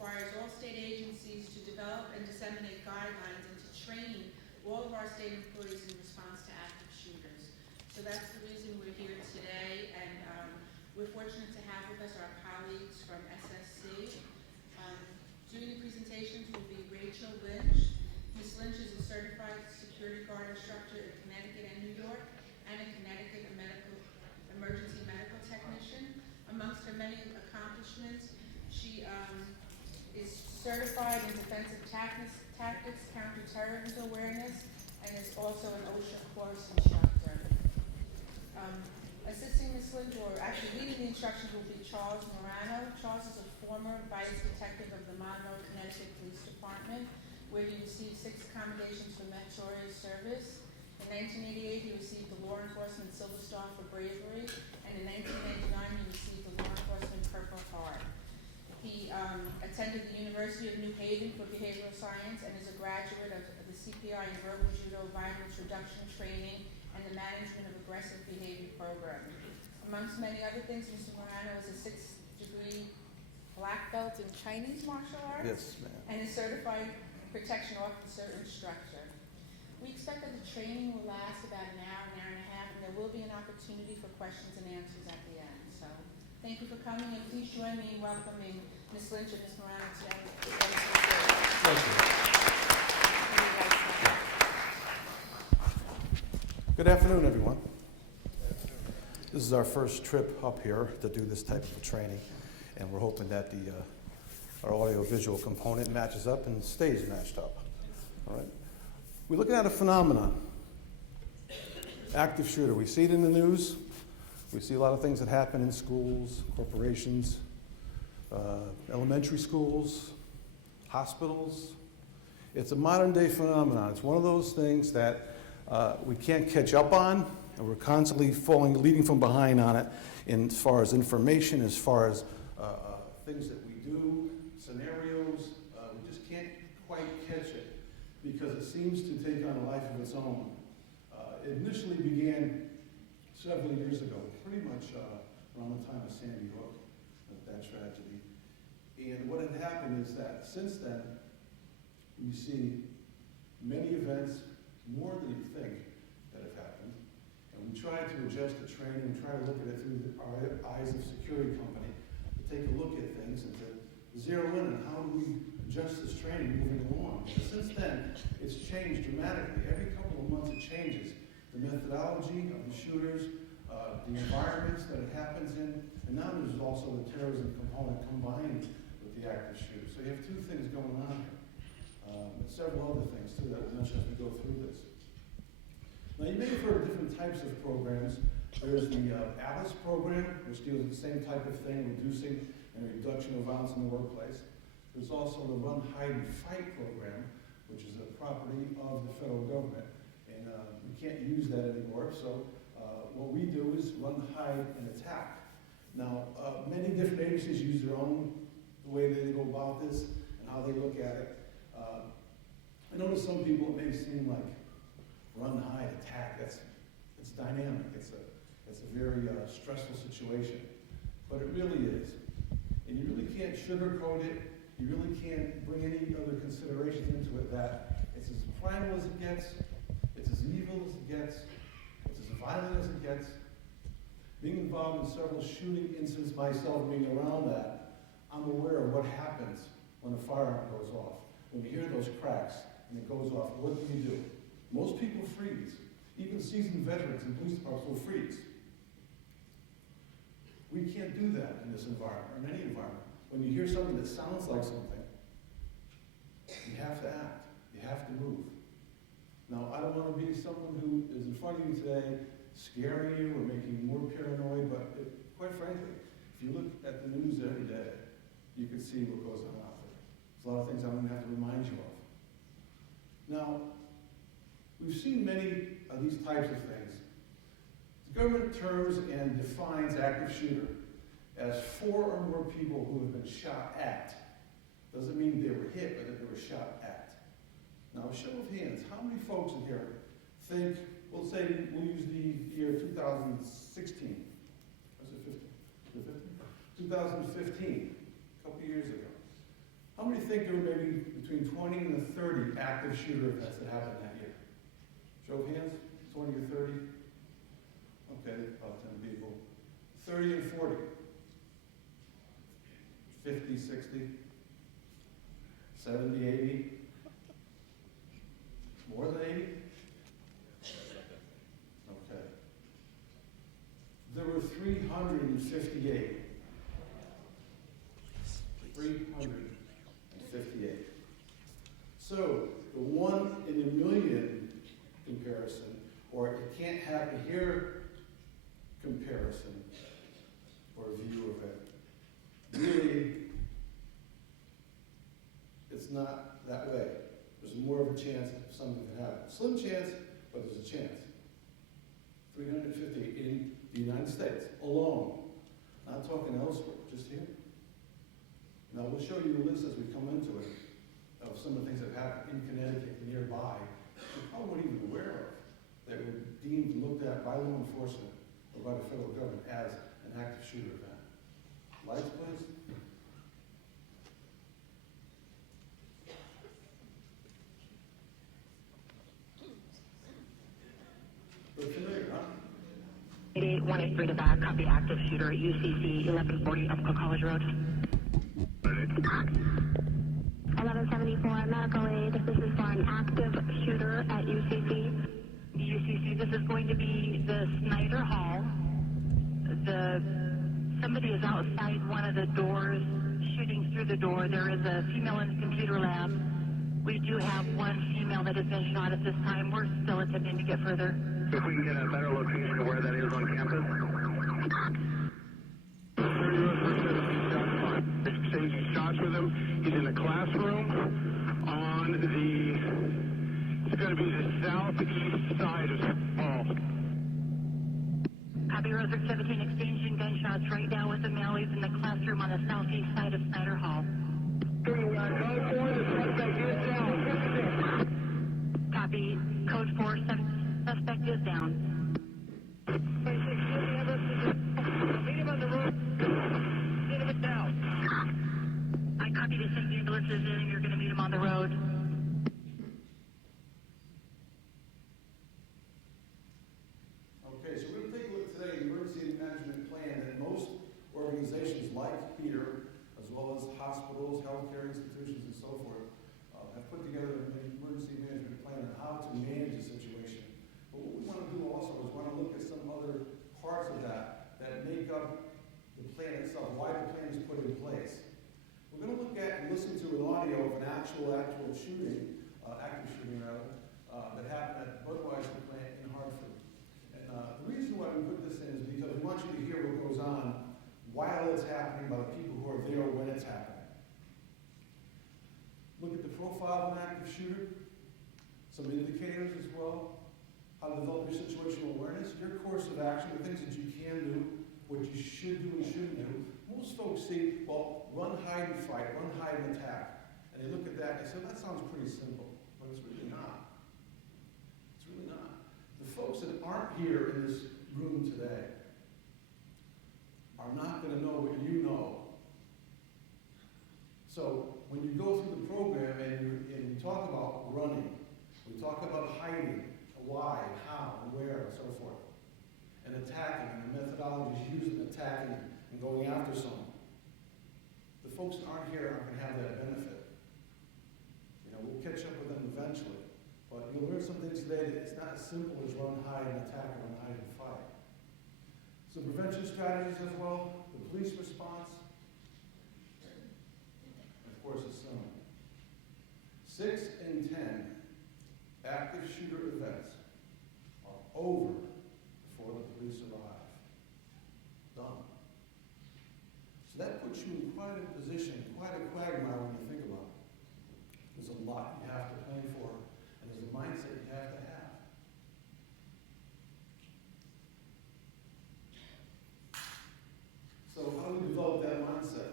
requires all state agencies to develop and disseminate guidelines and to train all of our state employees in response to active shooters. So that's the reason we're here today, and we're fortunate to have with us our colleagues from SSC. Doing the presentations will be Rachel Lynch. Ms. Lynch is a certified security guard instructor in Connecticut and New York, and in Connecticut, a emergency medical technician. Amongst her many accomplishments, she is certified in defensive tactics, counterterrorism awareness, and is also an OSHA course instructor. Assisting Ms. Lynch, or actually leading the instructions, will be Charles Morano. Charles is a former vice detective of the Monroe, Connecticut Police Department, where he received 6 commendations for meritorious service. In 1988, he received the Law Enforcement Silver Star for bravery, and in 1999, he received the Law Enforcement Purple Heart. He attended the University of New Haven for behavioral science and is a graduate of the CPI and verbal judo violence reduction training and the management of aggressive behavior program. Amongst many other things, Mr. Morano is a 6th degree black belt in Chinese martial arts. Yes, ma'am. And a certified protection officer instructor. We expect that the training will last about an hour and a half, and there will be an opportunity for questions and answers at the end. So thank you for coming, and please join me in welcoming Ms. Lynch and Ms. Morano today. Thank you. Good afternoon, everyone. This is our first trip up here to do this type of training, and we're hoping that our audio-visual component matches up and stays matched up. All right. We're looking at a phenomenon. Active shooter. We see it in the news. We see a lot of things that happen in schools, corporations, elementary schools, hospitals. It's a modern-day phenomenon. It's one of those things that we can't catch up on, and we're constantly leading from behind on it as far as information, as far as things that we do, scenarios. We just can't quite catch it because it seems to take on a life of its own. It initially began several years ago, pretty much around the time of Sandy Hook, that tragedy. And what had happened is that since then, we see many events, more than you think, that have happened. And we try to adjust the training, try to look at it through our eyes of security company, to take a look at things and to zero in on how do we adjust this training moving along. But since then, it's changed dramatically. Every couple of months it changes. The methodology of the shooters, the environments that it happens in, and now there's also the terrorism component combined with the active shooters. So you have 2 things going on here. Several other things too that we'll mention as we go through this. Now you may have heard of different types of programs. There's the ALICE program, which deals with the same type of thing, reducing and reduction of violence in the workplace. There's also the Run, Hide, and Fight program, which is a property of the federal government. And we can't use that anymore, so what we do is run, hide, and attack. Now, many different agencies use their own way they go about this and how they look at it. I know to some people it may seem like run, hide, attack. It's dynamic. It's a very stressful situation, but it really is. And you really can't sugarcoat it. You really can't bring any other considerations into it. That it's as primal as it gets. It's as evil as it gets. It's as violent as it gets. Being involved in several shooting incidents myself, being around that, I'm aware of what happens when a firearm goes off. When you hear those cracks and it goes off, what do? Most people freeze. Even seasoned veterans and police departments will freeze. We can't do that in this environment, or in any environment. When you hear something that sounds like something, you have to act. You have to move. Now, I don't want to be someone who is in front of you today scaring you or making you more paranoid, but quite frankly, if you look at the news every day, you can see what goes on out there. There's a lot of things I don't even have to remind you of. Now, we've seen many of these types of things. The government terms and defines active shooter as 4 or more people who have been shot at. Doesn't mean they were hit, but that they were shot at. Now, a show of hands, how many folks in here think, we'll say we'll use the year 2016. Was it 15? Was it 15? 2015, a couple years ago. think there were maybe between 20 and 30 active shooter events that happened that year? Show of hands, 20 or 30? Okay, about 10 people. 30 and 40? 50, 60? 70, 80? More than 80? Okay. There were 358. 358. So, the 1 in a million comparison, or it can't have a here comparison or view of it, really, it's not that way. There's more of a chance that something can happen. Slim chance, but there's a chance. 350 in the United States alone. Not talking elsewhere, just here. Now we'll show you the list as we come into it of some of the things that have happened in Connecticut nearby you probably weren't even aware of that were deemed and looked at by law enforcement or by the federal government as an active shooter event. Lights, please. Familiar, huh? 183 to back, copy active shooter at UCC 1140 Upco College Road. 1174 medical aid. This is for an active shooter at UCC. UCC, this is going to be the Snyder Hall. Somebody is outside one of the doors, shooting through the door. There is a female in the computer lab. We do have one female that has been shot at this time. We're still attempting to get further. If we can get a better location of where that is on campus. Exchanging shots with him. He's in a classroom on it's going to be the southeast side of the hall. Copy Rosary 17, exchanging gunshots right now with the male. He's in the classroom on the southeast side of Snyder Hall. Code 4, the suspect is down. Copy. Code 4, suspect is down. Meet him on the road. Get him down. I copy the same ambulance is in. You're going to meet him on the road. Okay, so we're going to take a look today at the emergency management plan that most organizations like here, as well as hospitals, healthcare institutions, and so forth, have put together an emergency management plan on how to manage a situation. But what we want to do also is want to look at some other parts of that that make up the plan itself, why the plan is put in place. We're going to look at and listen to an audio of an actual shooting, active shooting rather, that happened at Budweiser plant in Hartford. And the reason why we put this in is because we want you to hear what goes on while it's happening by the people who are there when it's happening. Look at the profile of an active shooter, some indicators as well, how to develop your situational awareness, your course of action, the things that you can do, what you should do and shouldn't do. Most folks see, well, run, hide, and fight, run, hide, and attack. And they look at that and they say, that sounds pretty simple, but it's really not. It's really not. The folks that aren't here in this room today are not going to know what you know. So when you go through the program and we talk about running, we talk about hiding, why, how, and where, and so forth, and attacking, and the methodologies used in attacking and going after someone. The folks that aren't here aren't going to have that benefit. You know, we'll catch up with them eventually, but you'll learn some things today that it's not as simple as run, hide, and attack, or run, hide, and fight. Some prevention strategies as well, the police response, and of course it's some. 6 in 10 active shooter events are over before the police arrive. Done. So that puts you in quite a position, quite a quagmire when you think about it. There's a lot you have to plan for, and there's a mindset you have to have. So how do we develop that mindset?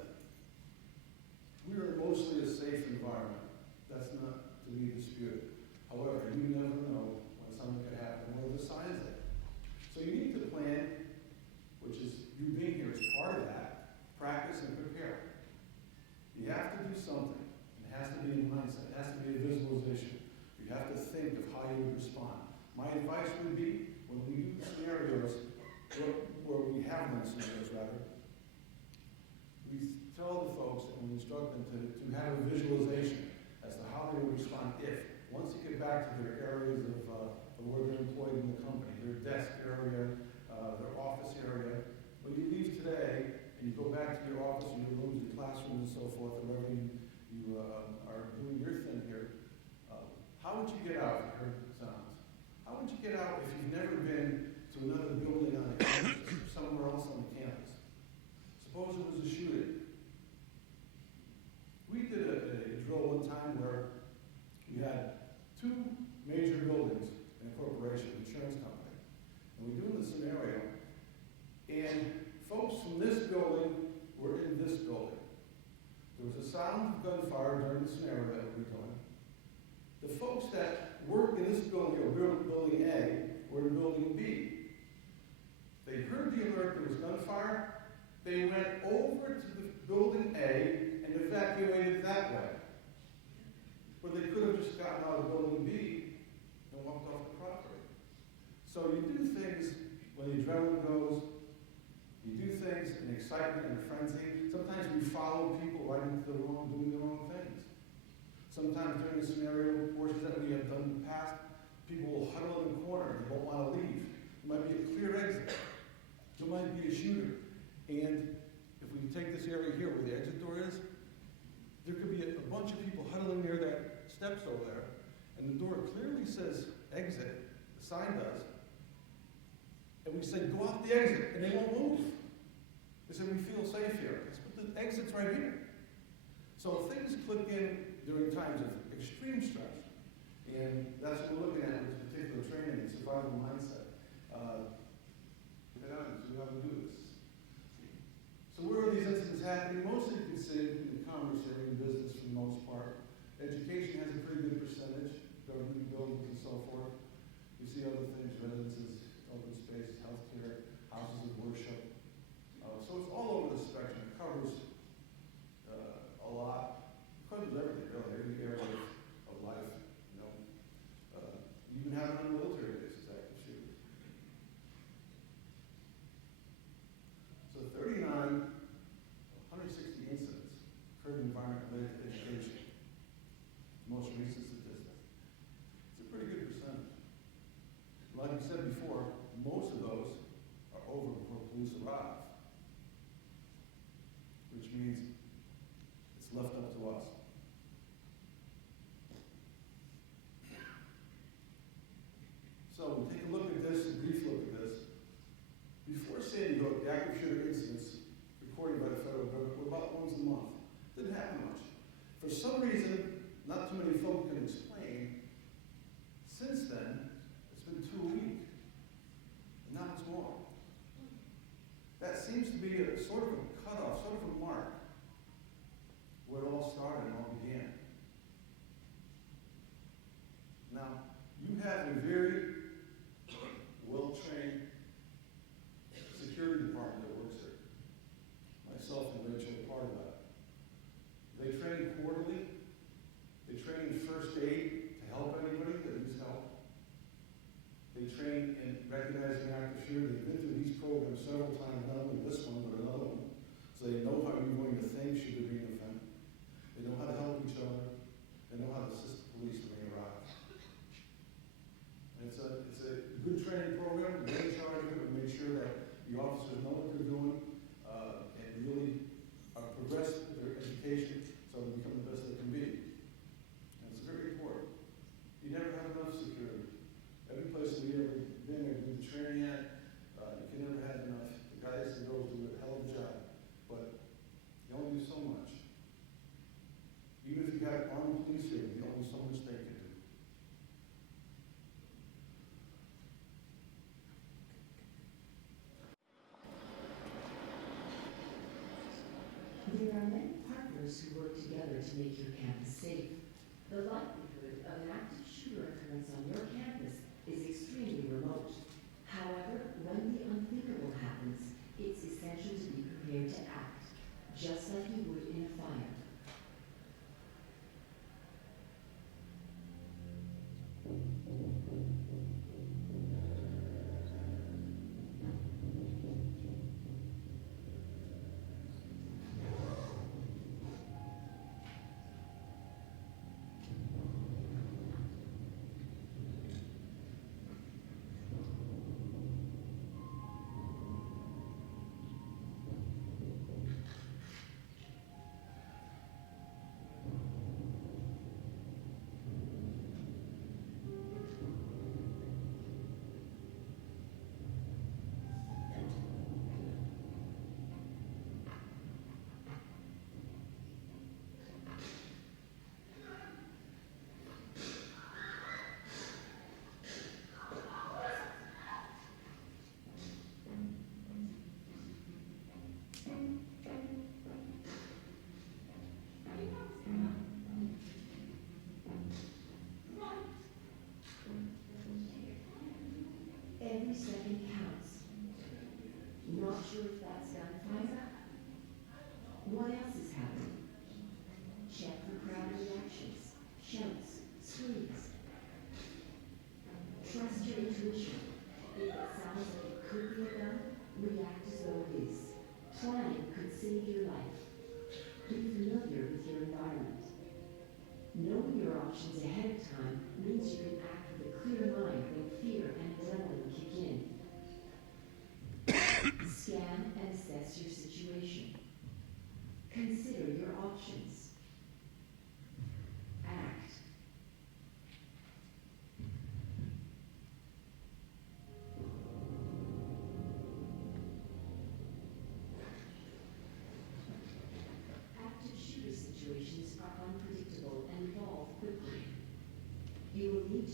We are mostly a safe environment. That's not to be disputed. However, you never know when something could happen. What are the signs there? So you need to plan, which is you being here is part of that. Practice and prepare. You have to do something and has to be a mindset. It has to be a visualization. You have to think of how you would respond. My advice would be, when we do scenarios, where we have done scenarios rather, we tell the folks and we instruct them to have a visualization as to how they would respond if, once you get back to their areas of where they're employed in the company, their desk area, their office area. When you leave today and you go back to your office, your rooms, your classrooms, and so forth, or wherever you are doing your thing here, how would you get out? I heard sounds. How would you get out if you've never been to another building on the campus or somewhere else on the campus? Suppose it was a shooting. We did a drill one time where we had two major buildings in a corporation, insurance company. And we're doing the scenario, and folks from this building were in this building. There was a sound of gunfire during the scenario that we were doing. The folks that work in this building, or building A, were in building B. They heard the alert there was gunfire. They went over to the building A and evacuated that way. Where they could have just gotten out of building B and walked off the property. So you do things when the adrenaline goes. You do things in excitement and frenzy. Sometimes we follow people right into the wrong, doing the wrong things. Sometimes during the scenario portions that we have done in the past, people will huddle in a corner. They won't want to leave. There might be a clear exit. There might be a shooter. And if we take this area here where the exit door is, there could be a bunch of people huddling near that steps over there, and the door clearly says exit, the sign does, and we say go out the exit, and they won't move. They say we feel safe here. But the exit's right here. So things click in during times of extreme stress, and that's what we're looking at with this particular training, survival mindset. How to do this. So where are these incidents happening? Mostly you can see in the commerce area and business for the most part. Education has a pretty good percentage, government buildings and so forth. You see other things, residences, open space, healthcare, houses of worship. So it's all over the spectrum. It covers a lot. It covers everything, really, every area of life. You know, you even have it on a military basis, active shooters. So 39, 160 incidents occurred in environment related to education. Most recent statistic. It's a pretty good percentage. Like we said before, most of those are over before police arrive, which means it's left up to us. So we take a look at this, a brief look at this. Before Sandy Hook, the active shooter incidents recorded by the federal government were about once a month. Didn't happen much. For some reason, not too many folks can explain, since then, it's been 2 a week. And now it's more. That seems to be a sort of a cutoff, sort of a mark, where it all started and all began. Now, you have a very well-trained security department that works here. Myself and Rachel are part of that. They train quarterly. They train in first aid to help anybody that needs help. They train in recognizing active shooter. They've been through these programs several times, not only this one, but another one. So they know how you're going to think should there be an event. They know how to help each other. They know how to assist the police when they arrive. And it's a good training program. We're in charge of it. We make sure that the officers know what they're doing and really progress their education so they become the best they can be. And it's very important. You never have enough security. Every place we ever been or do the training at, you can never have enough. The guys and girls do a hell of a job, but you only do so much. Even if you have armed police here, there's only so much they can do. There are many partners who work together to make your campus safe. The likelihood of an active shooter occurrence on your campus is extremely remote. However, when the unthinkable happens, it's essential to be prepared to act, just like you would in a fire.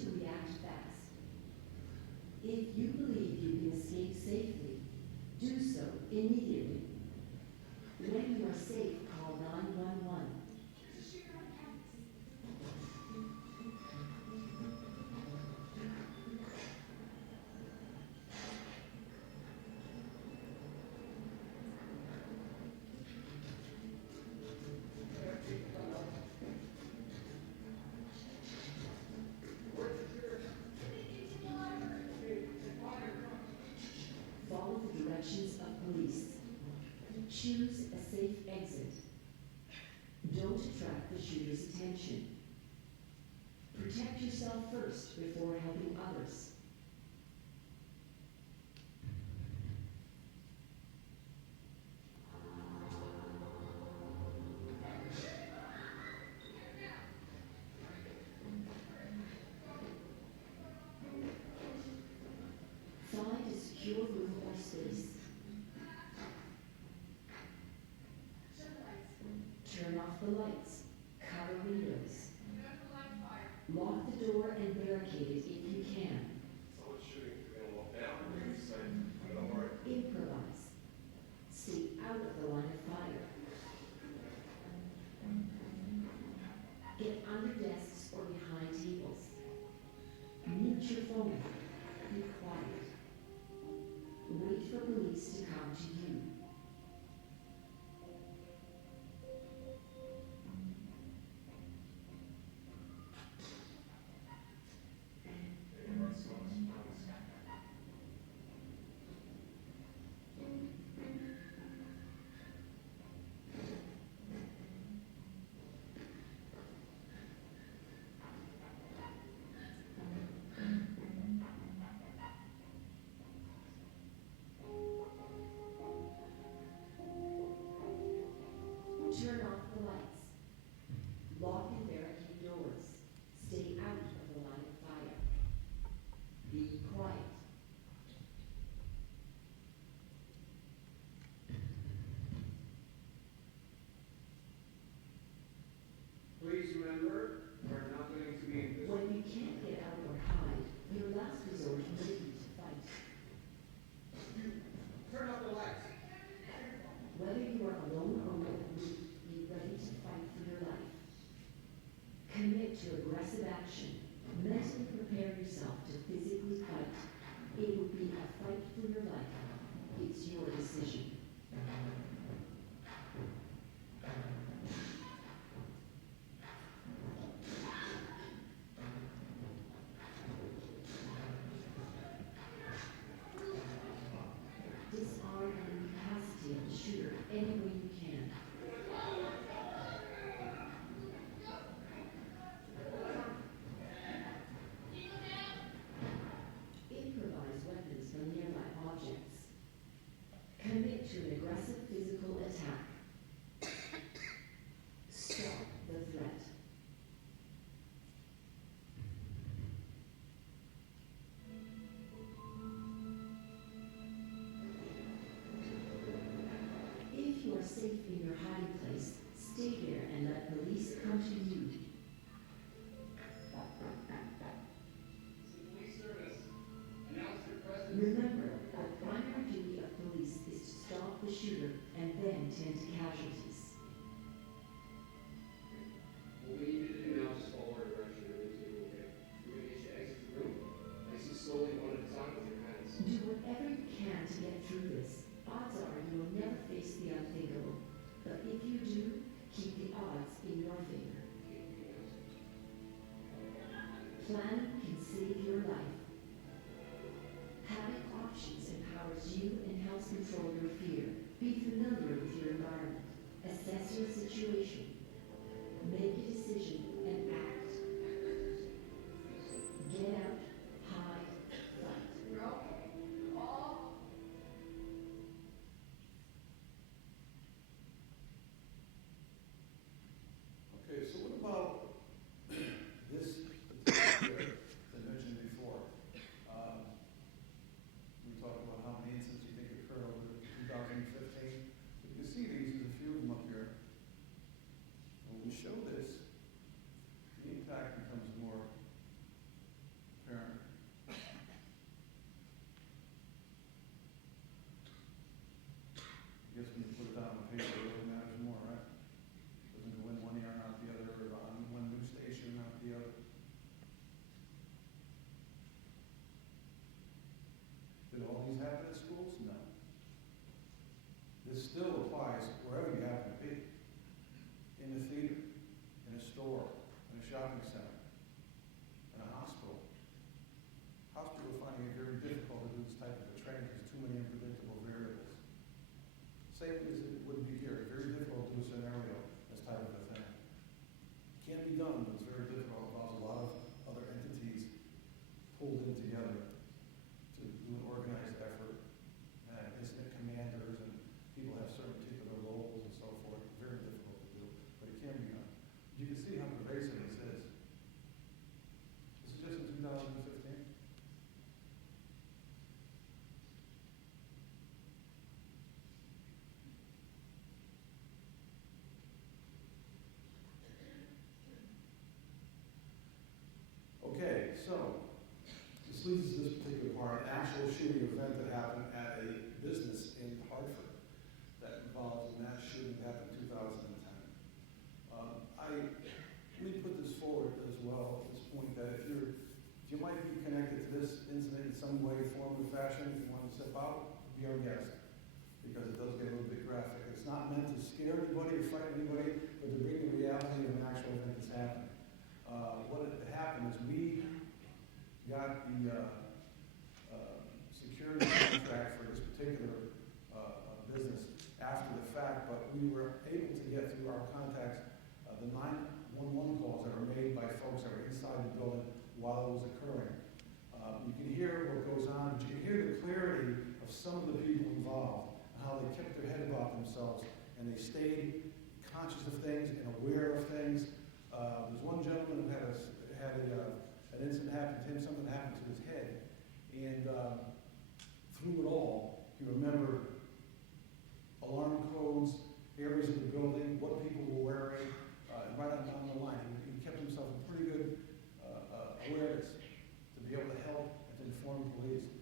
to react fast. If you believe you can escape safely, do so immediately. When you are safe, call 911. Follow the directions of police. Choose a safe exit. Don't attract the shooter's attention. Protect yourself first before helping others. Find a secure room or space. Turn off the lights. Cover windows. Lock the door and barricade it if you can. Someone's shooting. You're gonna walk down. You're safe. Don't worry. Improvise. Stay out of the line of fire. Get under desks or behind tables. Mute your phone. Be quiet. Wait for police to come to you. Turn off the lights. Lock and barricade doors. Stay out of the line of fire. Be quiet. Please remember, we're not going to be invisible. When you can't get out or hide, your last resort may be to fight. Turn off the lights. Whether you are alone or with a group, be ready to fight for your life. Commit to aggressive action. Mentally prepare yourself to physically fight. It will be a fight for your life. It's your decision. Disarm and incapacitate the shooter any way you can. Improvise weapons from nearby objects. Commit to an aggressive physical attack. Stop the threat. If you are safe in your hiding place, stay there and let police come to you. Police service. Announce your presence. Remember, the primary duty of police is to stop the shooter and then tend to casualties. What we need you to do now is just follow our direction. Everything's gonna be okay. We're gonna get you to exit the room. Place you slowly one at a time with your hands. Do whatever you can to get through this. Odds are you will never face the unthinkable. But if you do, keep the odds in your favor. Planning can save your life. Having options empowers you and helps control your fear. Be familiar with your environment. Assess your situation. Make a decision and act. Get out, hide, fight. Okay, so what about this particular that I mentioned before? We talked about how many incidents you think occurred over 2015. You can see these, there's a few of them up here. done, but it's very difficult. It involves a lot of other entities pulled in together to do an organized effort. And incident commanders and people have certain particular roles and so forth. Very difficult to do, but it can be done. You can see how pervasive this is. This is just in 2015. Okay, so this leads to this particular part, an actual shooting event that happened at a business in Hartford that involves a mass shooting that happened in 2010. We put this forward as well at this point that if you might be connected to this incident in some way, form, or fashion, if you want to step out, be our guest, because it does get a little bit graphic. It's not meant to scare anybody or frighten anybody, but to bring the reality of an actual event that's happening. What had happened is we got the security contract for this particular business after the fact, but we were able to get through our contacts the 911 calls that are made by folks that were inside the building while it was occurring. You can hear what goes on, but you can hear the clarity of some of the people involved and how they kept their head about themselves and they stayed conscious of things and aware of things. There's one gentleman who had an incident happen to him, something happened to his head, and through it all, he remembered alarm codes, areas of the building, what people were wearing, and right on down the line. He kept himself in pretty good awareness to be able to help and to inform police.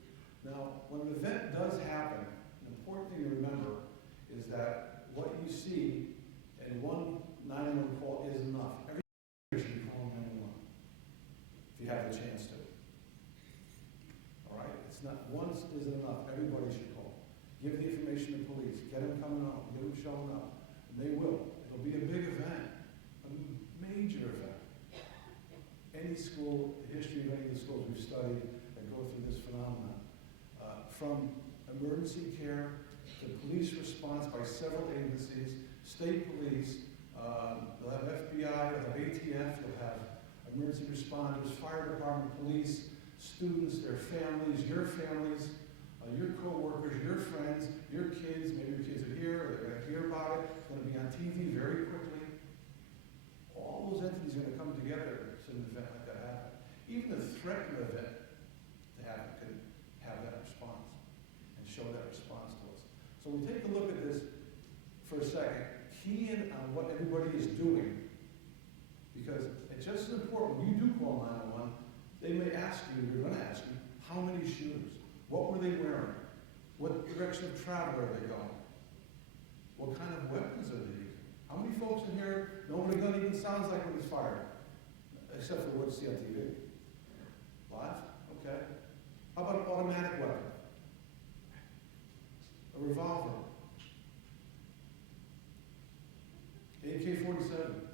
Now, when an event does happen, an important thing to remember is that what you see in one 911 call is enough. Everybody should be calling 911 if you have the chance to. All right? It's not, once isn't enough. Everybody should call. Give the information to police. Get them coming out. Get them showing up. And they will. It'll be a big event. A major event. Any school, the history of any of the schools we've studied that go through this phenomenon, from emergency care to police response by several agencies, state police, they'll have FBI, they'll have ATF, they'll have emergency responders, fire department, police, students, their families, your co-workers, your friends, your kids. Maybe your kids are here, or they're going to hear about it. It's going to be on TV very quickly. All those entities are going to come together so an event like that happen. Even the threat of an event to happen could have that response and show that response to us. So we take a look at this for a second, key in on what everybody is doing, because it's just as important. When you do call 911, they may ask you, they're going to ask you, how many shooters? What were they wearing? What direction of travel are they going? What kind of weapons are they using? How many folks in here know what a gun even sounds like when it's fired? Except for what you see on TV. Live? Okay. How about an automatic weapon? A revolver? AK-47?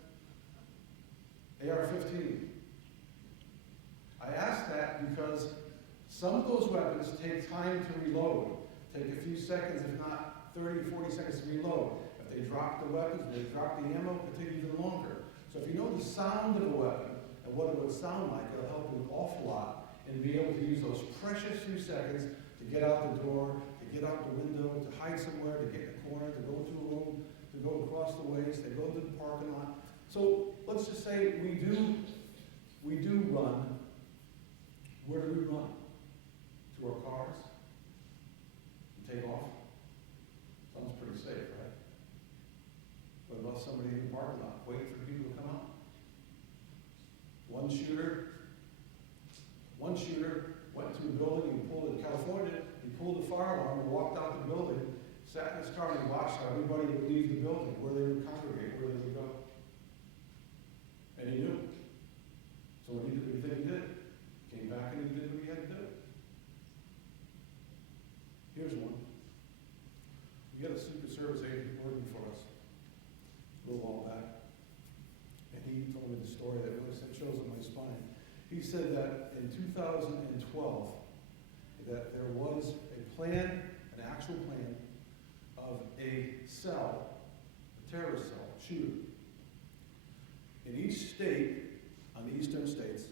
AR-15? I ask that because some of those weapons take time to reload. Take a few seconds, if not 30, 40 seconds to reload. If they drop the weapons, if they drop the ammo, it could take even longer. So if you know the sound of a weapon and what it would sound like, it'll help you an awful lot in being able to use those precious few seconds to get out the door, to get out the window, to hide somewhere, to get in a corner, to go to a room, to go across the ways, to go to the parking lot. So let's just say we do run. Where do we run? To our cars? And take off? Sounds pretty safe, right? What about somebody in the parking lot? Wait for people to come out. One shooter went to a building, in California, he pulled the fire alarm and walked out the building, sat in his car and watched how everybody would leave the building, where they would congregate, where they would go. And he knew. So what do you think he did? Came back and he did what he had to do. Here's one. We got a Secret Service agent working for us a little while back. And he told me the story that really shows on my spine. He said that in 2012, that there was a plan, an actual plan, of a cell, a terrorist cell, shooter, in each state, on the eastern states,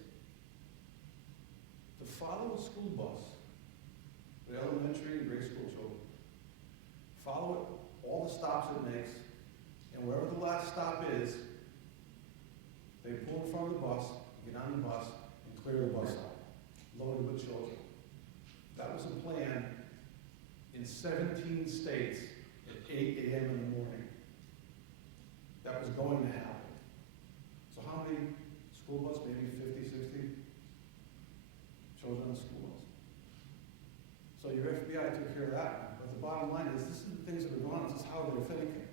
to follow a school bus with elementary and grade school children. Follow it, all the stops it makes, and wherever the last stop is, they pull in front of the bus, get on the bus, and clear the bus stop, loaded with children. That was the plan in 17 states at 8 a.m. in the morning. That was going to happen. So how many school bus, maybe 50, 60 children on the school bus? So your FBI took care of that one. But the bottom line is, this is the things that are going on, this is how they're thinking.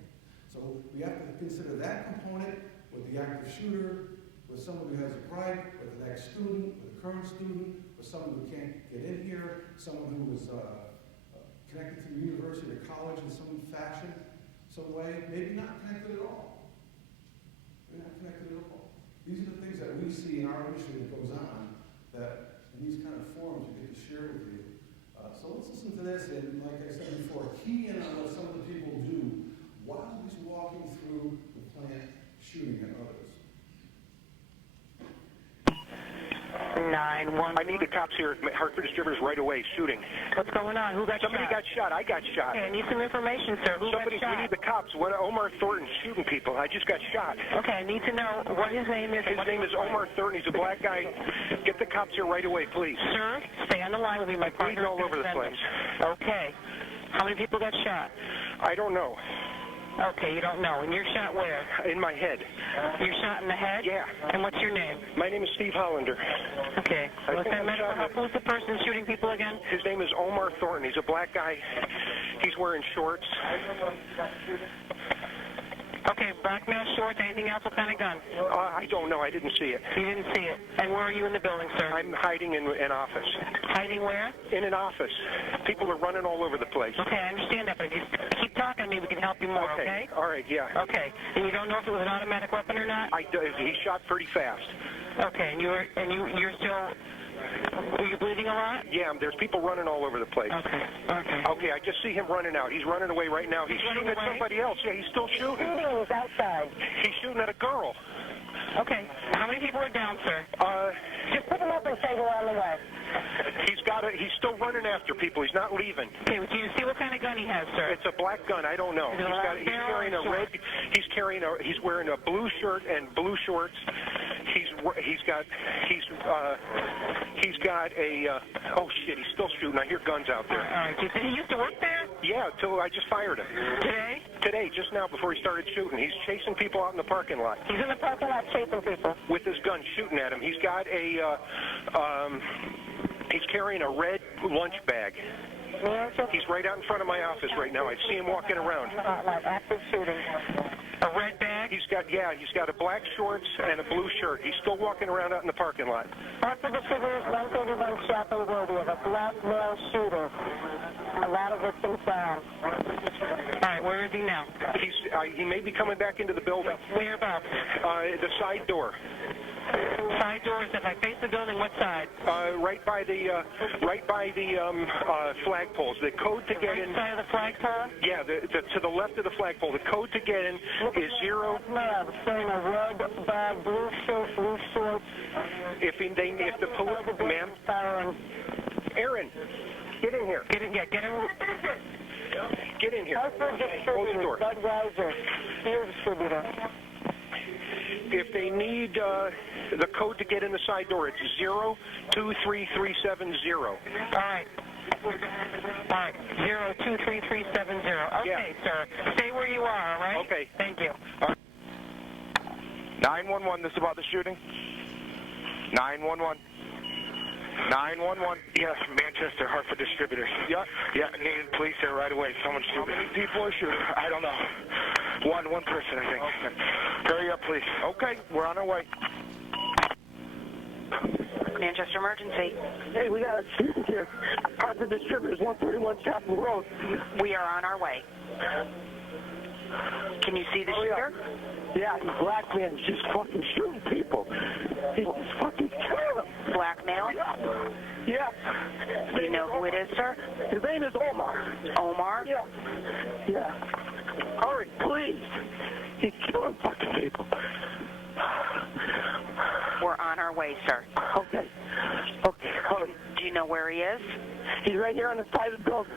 So we have to consider that component with the active shooter, with someone who has a gripe, with an ex-student, with a current student, with someone who can't get in here, someone who was connected to the university or college in some fashion, some way, maybe not connected at all. Maybe not connected at all. These are the things that we see in our industry that goes on, that in these kind of forums we get to share with you. So let's listen to this, and like I said before, key in on what some of the people do while he's walking through the plant shooting at others. 911. I need the cops here at Hartford Distributors right away, shooting. What's going on? Who got Somebody got shot. I got shot. Okay, I need some information, sir. Who Somebody, got shot? we need the cops. What, Omar Thornton shooting people. I just got shot. Okay, I need to know what his name is. His name is Omar Thornton. He's a black guy. Get the cops here right away, please. Sir, stay on the line with me. My partner Bleeding all over the place. Okay. How many people got shot? I don't know. Okay, you don't know. And you're shot where? In my head. You're shot in the head? Yeah. And what's your name? My name is Steve Hollander. Okay. What's that medical help? Who's the person shooting people again? His name is Omar Thornton. He's a black guy. He's wearing shorts. Okay, black male shorts. Anything else? What kind of gun? I don't know. I didn't see it. You didn't see it. And where are you in the building, sir? I'm hiding in an office. Hiding where? In an office. People are running all over the place. Okay, I understand that, but if you keep talking to me, we can help you more, okay? All right, yeah. Okay. And you don't know if it was an automatic weapon or not? He shot pretty fast. Okay, and you're still... Were you bleeding a lot? Yeah, there's people running all over the place. Okay, okay. Okay, I just see him running out. He's running away right now. He's shooting at somebody else. Yeah, he's still shooting. He's outside. He's shooting at a girl. Okay. How many people are down, sir? Just pick him up and say we're on the way. He's still running after people. He's not leaving. Okay, do you see what kind of gun he has, sir? It's a black gun. I don't know. He's carrying he's wearing a blue shirt and blue shorts. He's got a oh shit, he's still shooting. I hear guns out there. All right. Did he used to work there? Yeah, till I just fired him. Today? Today, just now before he started shooting. He's chasing people out in the parking lot. He's in the parking lot chasing people. With his gun, shooting at him. He's got a he's carrying a red lunch bag. He's right out in front of my office right now. I see him walking around. Active shooting. A red bag? He's got a black shorts and a blue shirt. He's still walking around out in the parking lot. Hartford Distributors, 131 Chapel Road. We have a black male shooter. A lot of victims found. All right, where is he now? He may be coming back into the building. Whereabouts? The side door. Side doors. If I face the building, what side? Right by the flagpoles. The code to get in. Right side of the flagpole? Yeah, to the left of the flagpole. The code to get in is 0. Wearing a red bag, blue shirt, blue shorts. If the police, ma'am, Aaron, get in here. Get in. Get in. Get in here. Hartford Close the door. Distributors, Budweiser, beer distributor. If they need the code to get in the side door, it's 023370. All right. 023370. Okay, Yeah. sir. Stay where you are, all right? Okay. Thank you. 911, this is about the shooting. 911. 911. Yes, Manchester, Hartford Distributors. Yeah, needed police there right away. Someone's shooting. How many people are shooting? I don't know. One person, I think. Okay. Hurry up, please. Okay, we're on our way. Manchester Emergency. Hey, we got a shooting here. Hartford Distributors, 131 Chapel Road. We are on our way. Can you see the shooter? Yeah, he's black man. He's just fucking shooting people. He's just fucking killing them. Black male? Yeah. Do you know who it is, sir? His name is Omar. Omar? Yeah. Yeah. Hurry, please. He's killing fucking people. our way, sir. Okay. Okay, hold on. Do you know where he is? He's right here on the side of the building.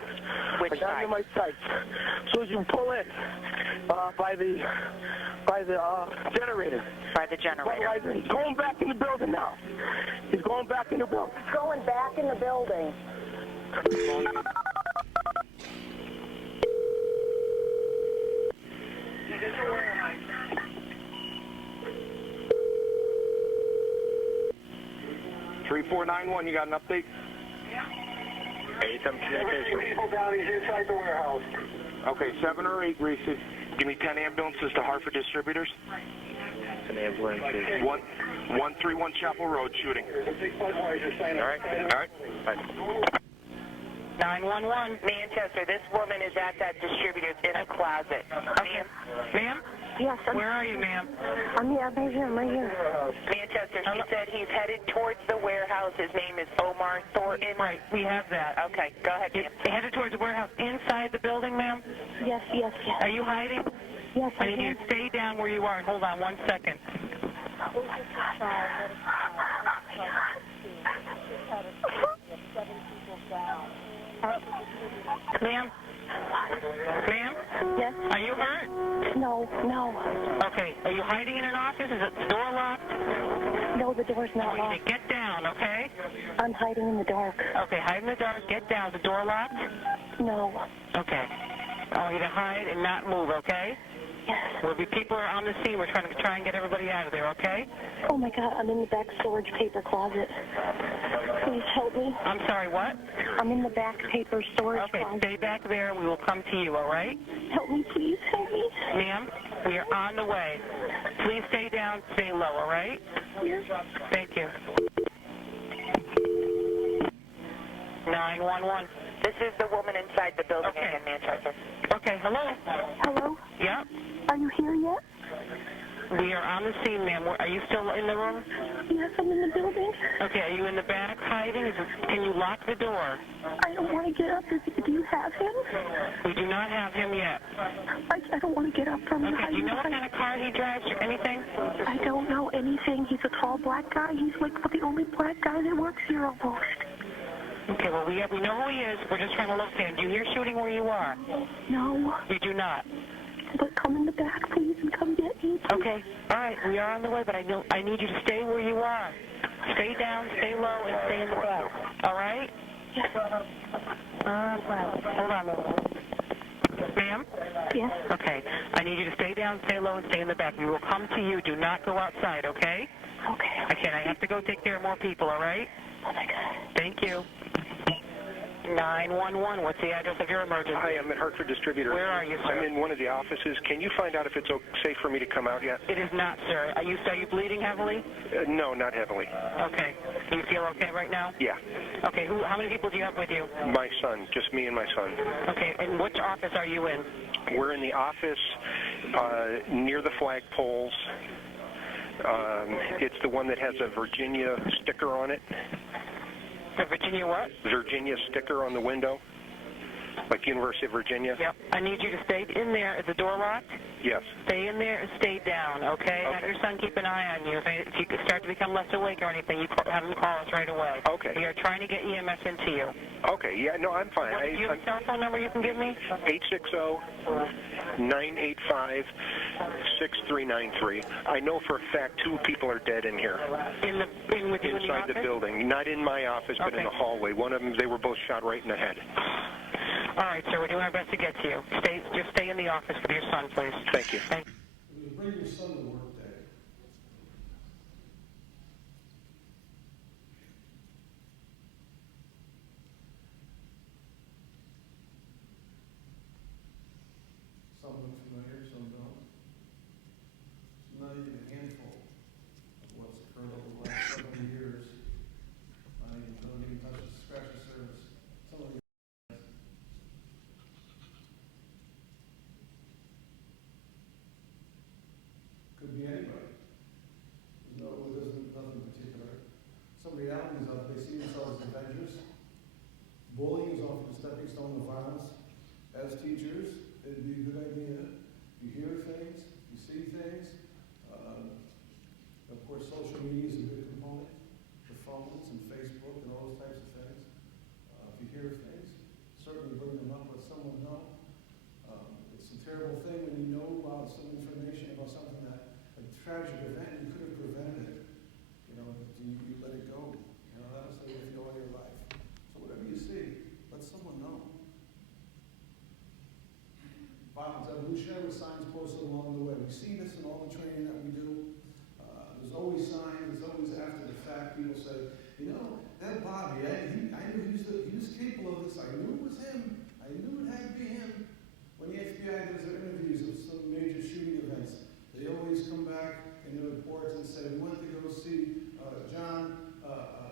Which I got side? him in my sights. As soon as you pull in, by the generator. By the generator. He's going back in the building now. He's going back in the building. Going back in the building. 3491, you got an update? A7 communication. People down, he's inside the warehouse. Okay, 7 or 8, Reese. Give me 10 ambulances to Hartford Distributors. An ambulance. 131 Chapel Road, shooting. All right. Bye. 911. Manchester, this woman is at that distributor's in a closet. Ma'am? Ma'am? Yes, Where are you, ma'am? I'm here, I'm here. Manchester, she said he's headed towards the warehouse. His name is Omar Thornton. Right, we have that. Okay, go ahead, ma'am. Headed towards the warehouse inside the building, ma'am? Yes. Are you hiding? Yes, I need you to stay down where you are. Hold on 1 second. Ma'am? Ma'am? Yes. Are you hurt? No. Okay. Are you hiding in an office? Is the door locked? No, the door's not You locked. need to get down, okay? I'm hiding in the dark. Okay, hide in the dark. Get down. The door locked? No. Okay. I want you to hide and not move, okay? Yes. There'll be people on the scene. We're trying to get everybody out of there, okay? Oh my God, I'm in the back storage paper closet. Please help me. I'm sorry, what? I'm in the back paper storage Okay, closet. stay back there. We will come to you, all right? Help me, please, help me. Ma'am, we are on the way. Please stay down, stay low, all right? Yes. Thank you. 911. This is the woman inside the building Okay. in Manchester. Okay, hello? Hello? Yeah? Are you here yet? We are on the scene, ma'am. Are you still in the room? Yes, I'm in the building. Okay, are you in the back hiding? Can you lock the door? I don't want to get up. Do you have him? We do not have him yet. I don't want to get up from Okay, do you know what kind of car he drives or anything? I don't know anything. He's a tall black guy. He's like the only black guy that works here almost. Okay, well, we know who he is. We're just trying to locate him. Do you hear shooting where you are? No. You do not? But come in the back, please, and come get me. Please. Okay, all right, we are on the way, but I need you to stay where you are. Stay down, stay low, and stay in the back. All right? Yes. Hold on a minute. Ma'am? Yes. Okay, I need you to stay down, stay low, and stay in the back. We will come to you. Do not go outside, okay? Okay. I have to go take care of more people, all right? Oh, my God. Thank you. 911, what's the address of your emergency? Hi, I'm at Hartford Distributor. Where are you, sir? I'm in one of the offices. Can you find out if it's safe for me to come out yet? It is not, sir. Are you bleeding heavily? No, not heavily. Okay. Do you feel okay right now? Yeah. Okay, how many people do you have with you? My son, just me and my son. Okay, and which office are you in? We're in the office near the flagpoles. It's the one that has a Virginia sticker on it. The Virginia what? Virginia sticker on the window, like University of Virginia. Yep. I need you to stay in there. Is the door locked? Yes. Stay in there and stay down, okay? Have your son keep an eye on you. If you start to become less awake or anything, you have him call us right away. Okay. We are trying to get EMS into you. Okay, yeah, no, I'm fine. Do you have a cell phone number you can give me? 860-985-6393. I know for a fact 2 people are dead in here. With you inside the building. Not in my office, but in the hallway. One of them, they were both shot right in the head. All right, sir, we're doing our best to get to you. Just stay in the office with your son, please. Thank you. When you bring your son to work day, some look familiar, some don't. It's not even a handful of what's occurred over the last 70 years. Don't even scratch the surface. Some of you phones and Facebook and all those types of things. If you hear of things, certainly bring them up, let someone know. It's a terrible thing when you know about some information about something that, a tragic event, you could have prevented it. You know, you let it go. You know, that'll stay with you all your life. So whatever you see, let someone know. Violence, evolutionary signs posted along the way. We see this in all the training that we do. There's always signs, there's always after the fact, people say, you know, that Bobby, I knew he was capable of this, I knew it was him, I knew it had to be him. When the FBI does their interviews of some major shooting events, they always come back in the reports and say, we went to go see John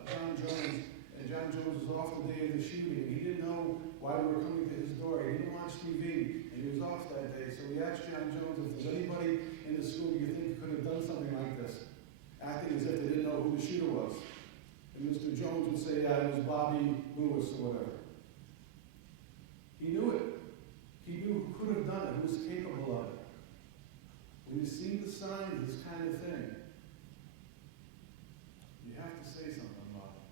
Jones, and John Jones was off the day of the shooting. He didn't know why we were coming to his door. He didn't watch TV, and he was off that day. So we asked John Jones if there's anybody in the school you think could have done something like this, acting as if they didn't know who the shooter was. And Mr. Jones would say, yeah, it was Bobby Lewis or whatever. He knew it. He knew who could have done it, who was capable of it. When you see the signs of this kind of thing, you have to say something about it.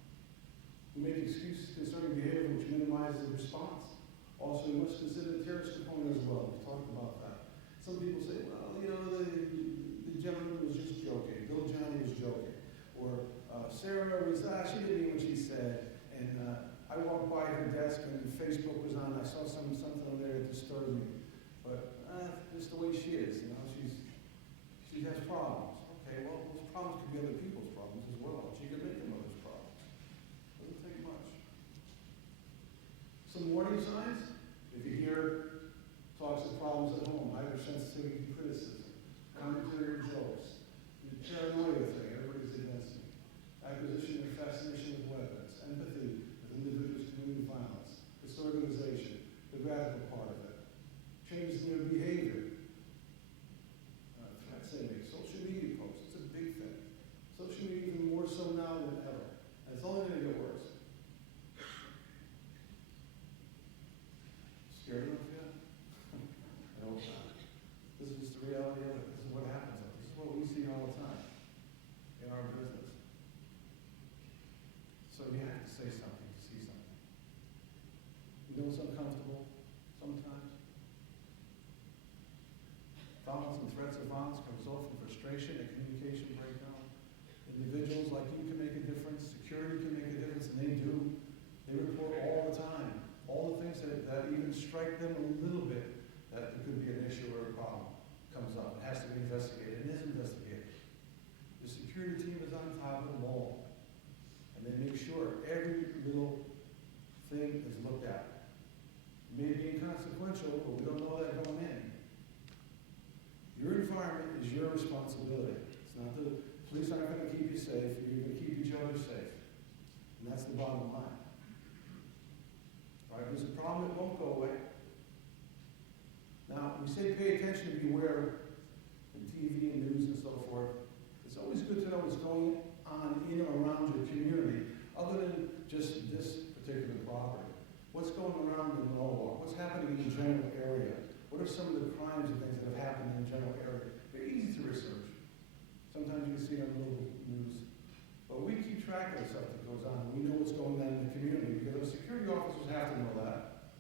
We make excuses concerning behavior which minimizes the response. Also, we must consider the terrorist component as well. We talked about that. Some people say, well, you know, the gentleman was just joking. Bill Johnny was joking. Or Sarah was, she didn't mean what she said. And I walked by her desk and Facebook was on. I saw something on there that disturbed me. But just the way she is, you know, she has problems. Okay, well, those problems could be other people's problems as well. She could make them others' problems. Doesn't take much. Some warning signs. If you hear talks of problems at home, hypersensitivity to criticism, commentary or jokes, the paranoia thing, everybody's against me, acquisition and fascination with weapons, empathy with individuals committing violence, disorganization, the radical part of it, changes in their behavior, threats they make, social media posts, it's a big thing. Social media even more so now than ever, and it's only going to get worse. Scared enough yet? I hope not. This is just the reality of it. This is what happens. This is what we see all the time in our business. So you have to say something to see something. You know it's uncomfortable sometimes. Violence and threats of violence comes off from frustration and communication breakdown. Individuals like you can make a difference. Security can make a difference, and they do. They report all the time. All the things that even strike them a little bit, that there could be an issue or a problem comes up. It has to be investigated. It is investigated. The security team is on top of them all. And they make sure every little thing is looked at. It may be inconsequential, but we don't know that going in. Your environment is your responsibility. It's not the police aren't going to keep you safe. You're going to keep each other safe. And that's the bottom line. Right? There's a problem that won't go away. Now, we say pay attention and beware in TV and news and so forth. It's always good to know what's going on in or around your community, other than just this particular property. What's going around in Norwalk? What's happening in the general area? What are some of the crimes and things that have happened in the general area? They're easy to research. Sometimes you can see it on the local news. But we keep track of the stuff that goes on. We know what's going on in the community because our security officers have to know that.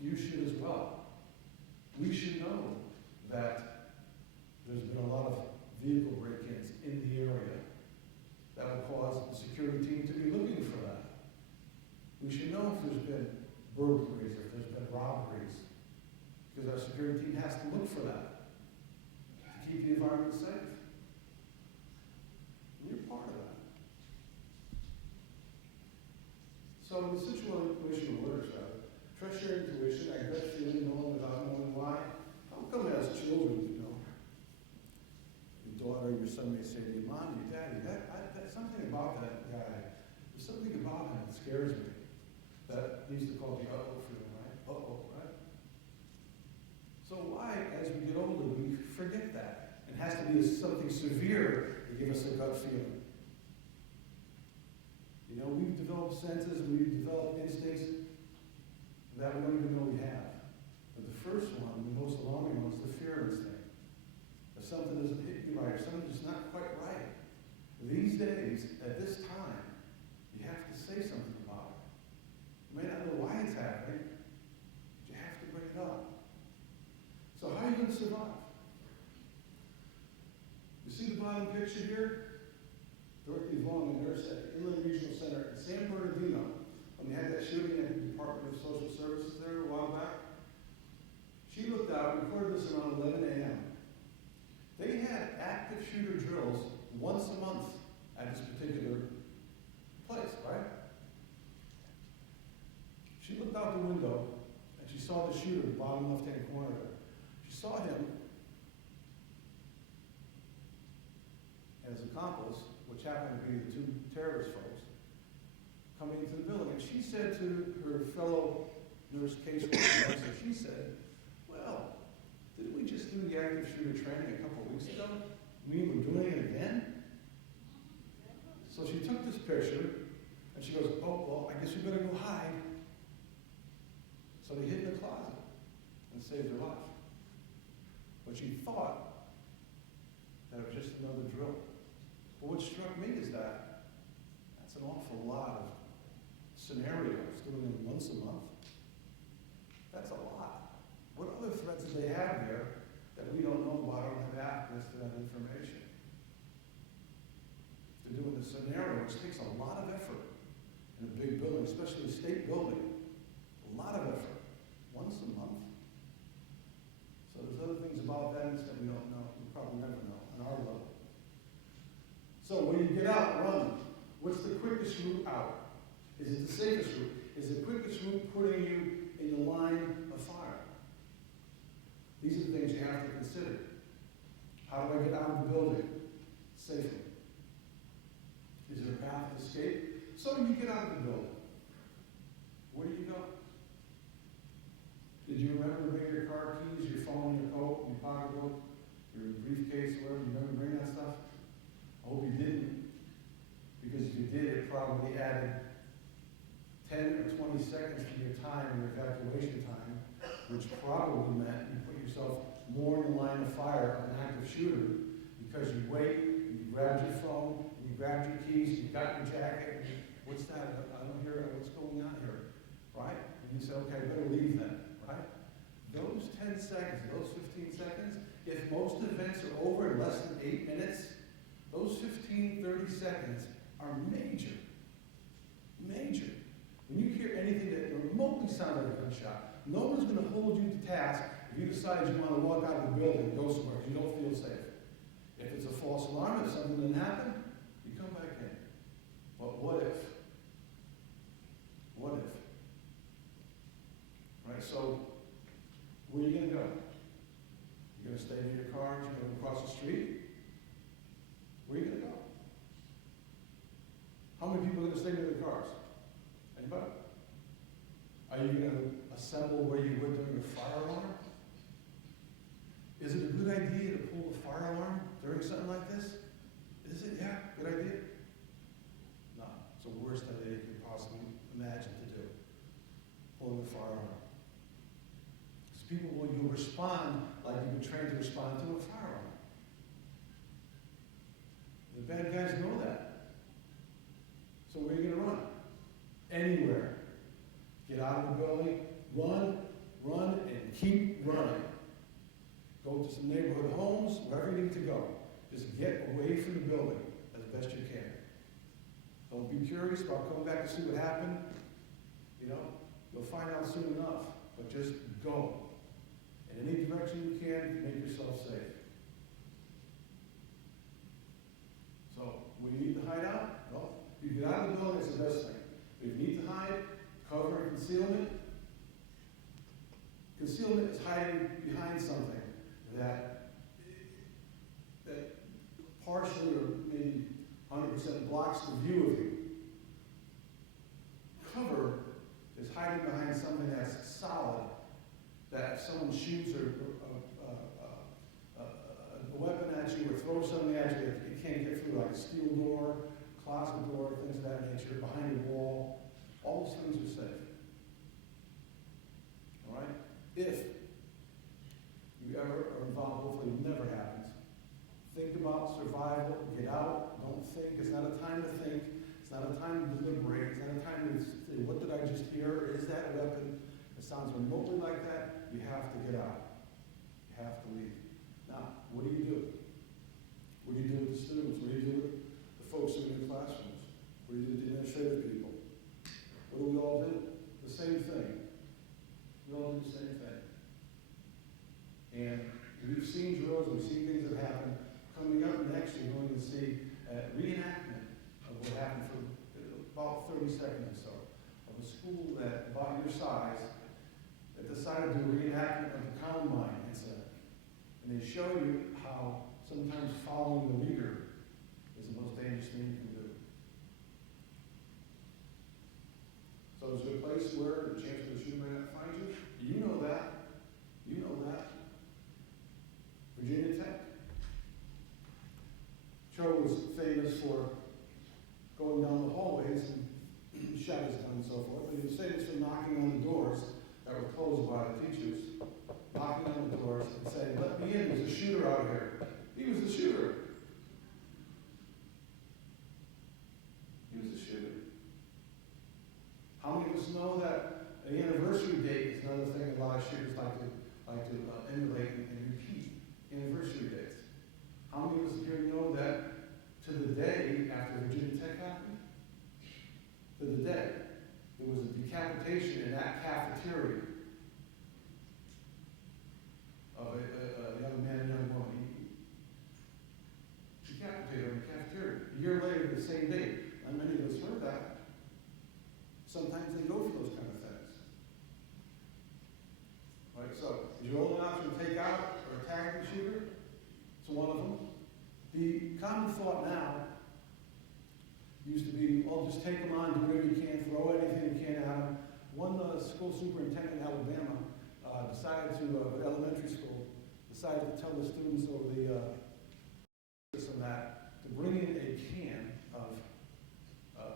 You should as well. We should know that there's been a lot of vehicle break-ins in the area that will cause the security team to be looking for that. We should know if there's been burglaries, if there's been robberies, because our security team has to look for that to keep the environment safe. And you're part of that. So in the situation works, trust your intuition, I gut feeling, knowing without knowing why. How come as children, you know, your daughter, your son may say to you, Mom, your daddy, that's something about that guy. There's something about him that scares me. That needs to call the uh-oh feeling, right? Uh-oh, right? So why, as we get older, we forget that? It has to be something severe to give us a gut feeling. You know, we've developed senses, we've developed instincts that we don't even know we have. But the first one, the most alarming one, is the fear instinct. If something doesn't hit you right, or something's just not quite right. These days, at this time, you have to say something about it. You may not know why it's happening, but you have to bring it up. So how are you going to survive? You see the bottom picture here? Dorothy Vaughn, a nurse at the Inland Regional Center in San Bernardino, when they had that shooting at the Department of Social Services there a while back. She looked out and recorded this around 11 a.m. They had active shooter drills once a month at this particular place, right? She looked out the window and she saw the shooter in the bottom left-hand corner there. She saw him and his accomplice, which happened to be the two terrorist folks, coming into the building. And she said to her fellow nurse caseworker, she said, well, didn't we just do the active shooter training a couple of weeks ago? We were doing it again? So she took this picture, and she goes, oh, well, I guess we better go hide. So they hid in the closet and saved her life. But she thought that it was just another drill. But what struck me is that that's an awful lot of scenarios, doing them once a month. That's a lot. What other threats do they have there that we don't know about or don't have access to that information? They're doing the scenario, which takes a lot of effort in a big building, especially a state building. A lot of effort. Once a month. So there's other things about that that we don't know. We probably never know on our level. So when you get out, run. What's the quickest route out? Is it the safest route? Is the quickest route putting you in the line of fire? These are the things you have to consider. How do I get out of the building safely? Is there a path of escape? So you get out of the building. Where do you go? Did you remember to bring your car keys, your phone, your coat, your pocketbook, your briefcase, whatever? You remember to bring that stuff? I hope you didn't. Because if you did, it probably added 10 or 20 seconds to your time, your evacuation time, which probably meant you put yourself more in the line of fire of an active shooter because you wait, and you grabbed your phone, and you grabbed your keys, you got your jacket, and what's that? I don't hear what's going on here, right? And you say, okay, I better leave then, right? Those 10 seconds, those 15 seconds, if most events are over in less than 8 minutes, those 15, 30 seconds are major. Major. When you hear anything that remotely sounds like a gunshot, no one's going to hold you to task if you decide you want to walk out of the building and go somewhere because you don't feel safe. If it's a false alarm, if something didn't happen, you come back in. But what if? What if? Right, so where are you going to go? You're going to stay near your car? You're going to go across the street? Where are you going to go? How many people are going to stay near their cars? Anybody? Are you going to assemble where you would during a fire alarm? Is it a good idea to pull a fire alarm during something like this? Is it? Yeah, good idea. No, it's the worst idea you could possibly imagine to do. Pulling a fire alarm. Because people will respond like you've been trained to respond to a fire alarm. The bad guys know that. So where are you going to run? Anywhere. Get out of the building, run, and keep running. Go to some neighborhood homes, wherever you need to go. Just get away from the building as best you can. Don't be curious about coming back to see what happened. You know, you'll find out soon enough. But just go. In any direction you can, make yourself safe. So, when you need to hide out, well, if you get out of the building, it's the best thing. If you need to hide, cover and concealment. Concealment is hiding behind something that partially or maybe 100% blocks the view of you. Cover is hiding behind something that's solid, that if someone shoots a weapon at you or throws something at you, it can't get through, like a steel door, closet door, things of that nature, behind a wall. All those things are safe. All right? If you ever are involved, hopefully it never happens, think about survival, get out, don't think. It's not a time to think. It's not a time to deliberate. It's not a time to say, what did I just hear? Is that a weapon? It sounds remotely like that. You have to get out. You have to leave. Now, what do you do? What do you do with the students? What do you do with the folks in the classrooms? What do you do with the administrative people? What do we all do? The same thing. We all do the same thing. And we've seen drills, we've seen things that happen. Coming up next, you're going to see a reenactment of what happened for about 30 seconds or so, of a school that, about your size, that decided to do a reenactment of the Columbine incident. And they show you how sometimes following the leader is the most dangerous thing you can do. So is there a place where the chance of the shooter may not find you? You know that. You know that. Virginia Tech. Joe was famous for going down the hallways and shot his gun and so forth, but he was famous for knocking on the doors that were closed by the teachers, knocking on the doors and saying, "Let me in, there's a shooter out here." He was the shooter. He was the shooter. How many of us know that the anniversary date is another thing a lot of shooters like to emulate and repeat? Anniversary dates. How many of us here know that to the day after Virginia Tech happened, to the day, there was a decapitation in that cafeteria of a young man and young woman. He decapitated in the cafeteria. A year later, the same day. Not many of us heard that. Sometimes they go for those kind of things. Right, so is your only option to take out or attack the shooter? It's one of them. The common thought now used to be, well, just take them on, do whatever you can, throw anything you can at them. One school superintendent in Alabama decided to, with elementary school, decided to tell the students over the system that to bring in a can of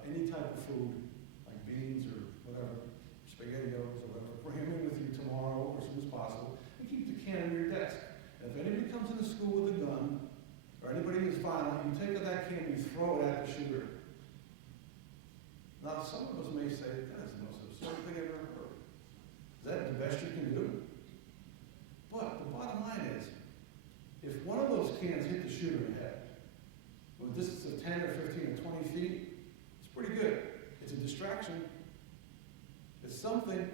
any type of food, like beans or whatever, SpaghettiOs or whatever, bring them in with you tomorrow or as soon as possible, and keep the can on your desk. And if anybody comes into school with a gun, or anybody is violent, you take that can and you throw it at the shooter. Now, some of us may say, that is the most absurd thing I've ever heard. Is that the best you can do? But the bottom line is, if one of those cans hit the shooter in the head, with a distance of 10 or 15 or 20 feet, it's pretty good. It's a distraction. It's something.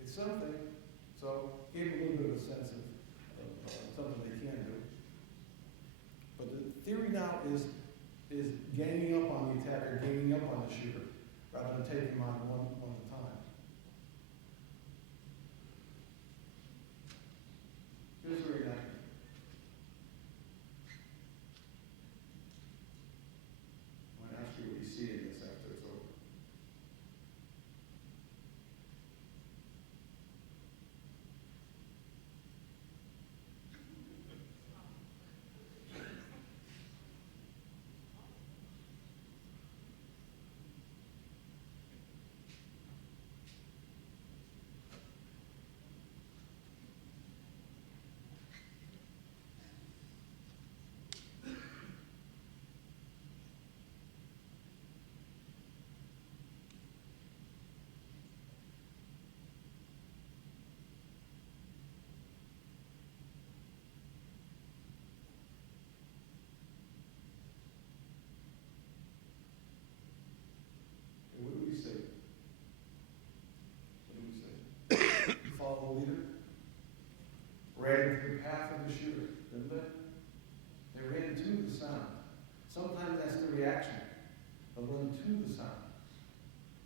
It's something. So, gave a little bit of a sense of something they can do. But the theory now is ganging up on the attacker, ganging up on the shooter, rather than taking him on one at a time. Here's the reenactment. I'm going to ask you what you see in this after it's over. Follow the leader, ran into the path of the shooter, didn't they? They ran to the sound. Sometimes that's the reaction. They'll run to the sound.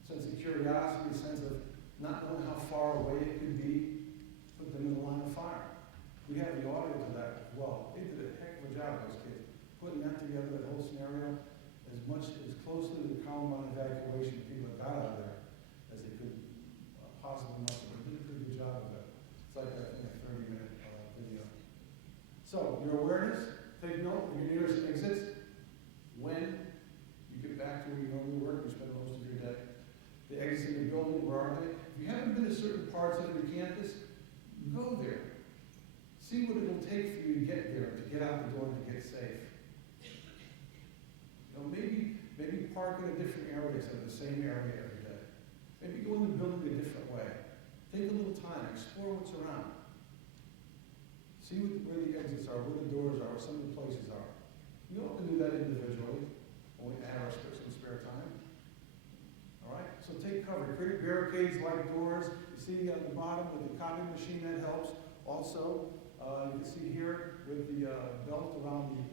Sense of curiosity, a sense of not knowing how far away it could be, put them in the line of fire. We have the audio to that as well. They did a heck of a job, those kids, putting that together, that whole scenario, as close to the Columbine evacuation people that got out of there as they could possibly much. They did a pretty good job of it. It's like that in a 30-minute video. So, your awareness, take note of your nearest exits. When you get back to where you normally work, you spend most of your day. The exits in the building, where are they? If you haven't been to certain parts of your campus, go there. See what it'll take for you to get there, to get out the door and to get safe. You know, maybe park in a different area instead of the same area every day. Maybe go in the building a different way. Take a little time, explore what's around. See where the exits are, where the doors are, where some of the places are. You all can do that individually when we have some spare time. All right? So take cover. Create barricades like doors. You see at the bottom with the copy machine, that helps. Also, you can see here with the belt around the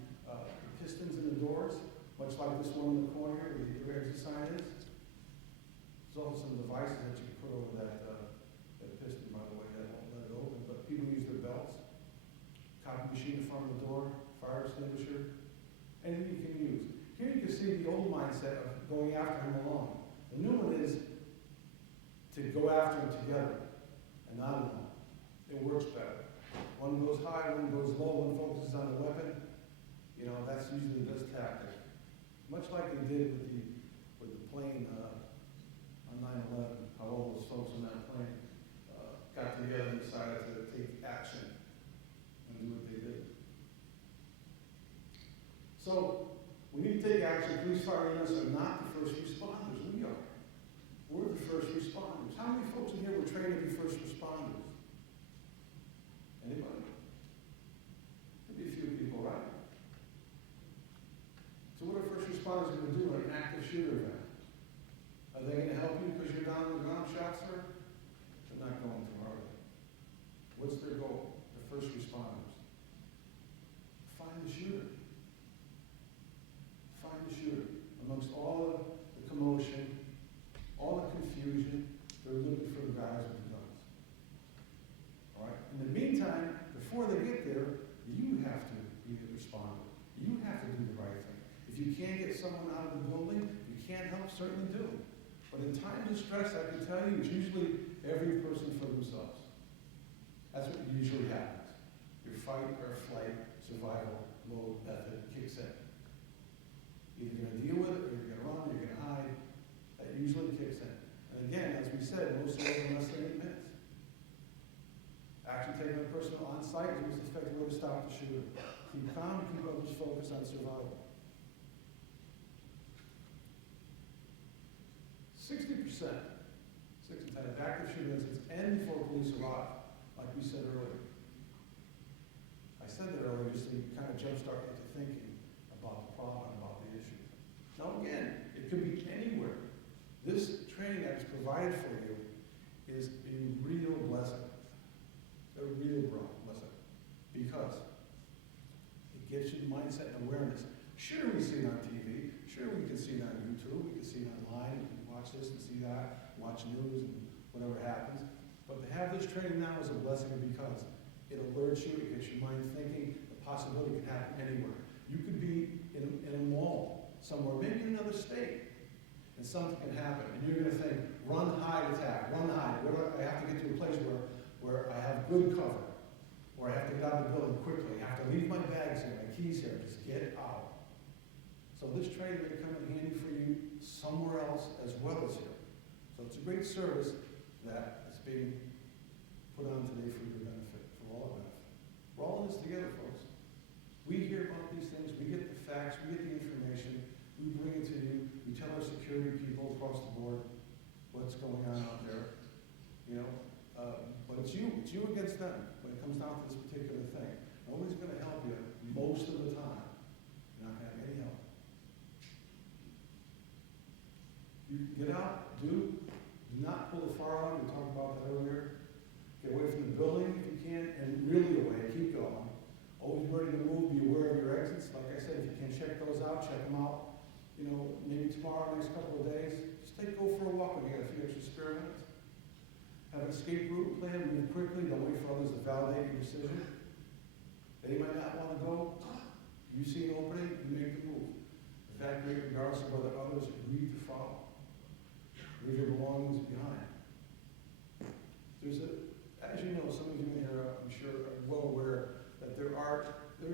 pistons in the doors, much like this one in the corner where the exit sign is. There's also some devices that you can put over that piston, by the way, that won't let it open, but people use their belts. Copy machine in front of the door, fire extinguisher, anything you can use. Here you can see the old mindset of going after him alone. The new one is to go after him together and not alone. It works better. One goes high, one goes low, one focuses on the weapon. You know, that's usually the best tactic. Much like they did with the plane on 9/11, how all those folks on that plane got together and decided to take action and do what they did. So, we need to take action. Police, fire, and EMS are not the first responders. We are. We're the first responders. How many folks in here were trained to be first responders? Anybody? Maybe a few people, right? So what are first responders going to do at an active shooter event? Are they going to help you because you're down on the ground shot, sir? They're not going to, are they? What's their goal? The first responders. Find the shooter. Find the shooter. Amongst all of the commotion, all the confusion, they're looking for the guys with the guns. All right? In the meantime, before they get there, you have to be the responder. You have to do the right thing. If you can't get someone out of the building, you can't help, certainly do. But in times of stress, I can tell you, it's usually every person for themselves. That's what usually happens. Your fight or flight survival mode method kicks in. Either you're going to deal with it, or you're going to run, or you're going to hide. That usually kicks in. And again, as we said, most of them in less than 8 minutes. Action taken on personnel on site is most effective way to stop the shooter. Keep calm, keep others focused on survival. 60% of active shooter incidents end before police arrive, like we said earlier. I said that earlier just to kind of jumpstart into thinking about the problem, about the issue. Now again, it could be anywhere. This training that is provided for you is a real blessing. A real blessing. Because it gives you mindset and awareness. Sure, we see it on TV. Sure, we can see it on YouTube. We can see it online. We can watch this and see that, watch news and whatever happens. But to have this training now is a blessing because it alerts you, it gets your mind thinking, the possibility can happen anywhere. You could be in a mall somewhere, maybe in another state, and something can happen. And you're going to think, run, hide, attack, run, hide. I have to get to a place where I have good cover, or I have to get out of the building quickly. I have to leave my bags here, my keys here, just get out. So this training may come in handy for you somewhere else as well as here. So it's a great service that is being put on today for your benefit, for all our benefit. We're all in this together, folks. We hear about these things, we get the facts, we get the information, we bring it to you, we tell our security people across the board what's going on out there. You know, but it's you against them when it comes down to this particular thing. Nobody's going to help you most of the time. You're not going to have any help. You get out, do not pull the firearm. We talked about that earlier. Get away from the building if you can, and really away. Keep going. Always ready to move. Be aware of your exits. Like I said, if you can check those out, check them out. You know, maybe tomorrow, next couple of days. Just go for a walk when you got a few extra spare minutes. Have an escape route plan. Move quickly. Don't wait for others to validate your decision. They might not want to go. You see an opening, you make the move. Evacuate regardless of whether others agree to follow. Leave your belongings behind. As you know, some of you in here, I'm sure, are well aware that there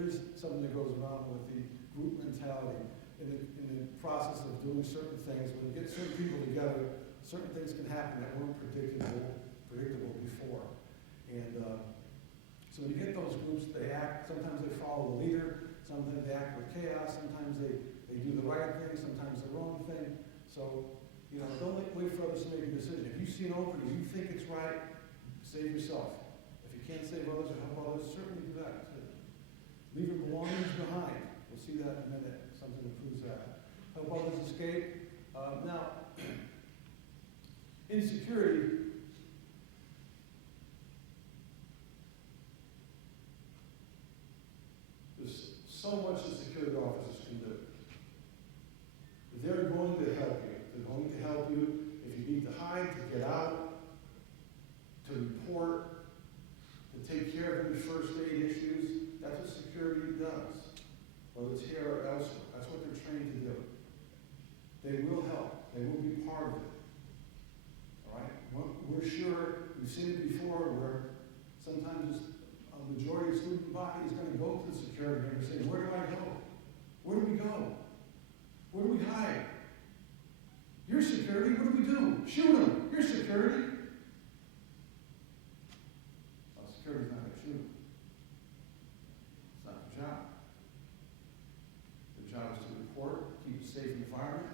is something that goes around with the group mentality in the process of doing certain things. When you get certain people together, certain things can happen that weren't predictable before. And so when you get those groups, they act, sometimes they follow the leader, sometimes they act with chaos, sometimes they do the right thing, sometimes the wrong thing. So, you know, don't wait for others to make a decision. If you see an opening, you think it's right, save yourself. If you can't save others or help others, certainly do that too. Leave your belongings behind. We'll see that in a minute, something that proves that. Help others escape. Now, insecurity, there's so much that security officers can do. They're going to help you. They're going to help you if you need to hide, to get out, to report, to take care of any first aid issues. That's what security does, whether it's here or elsewhere. That's what they're trained to do. They will help. They will be part of it. All right? We're sure, we've seen it before, where sometimes a majority of the student body is going to go to the security and say, where do I go? Where do we go? Where do we hide? You're security, what do we do? Shoot them. You're security. Well, security's not going to shoot them. It's not their job. Their job is to report, keep a safe environment,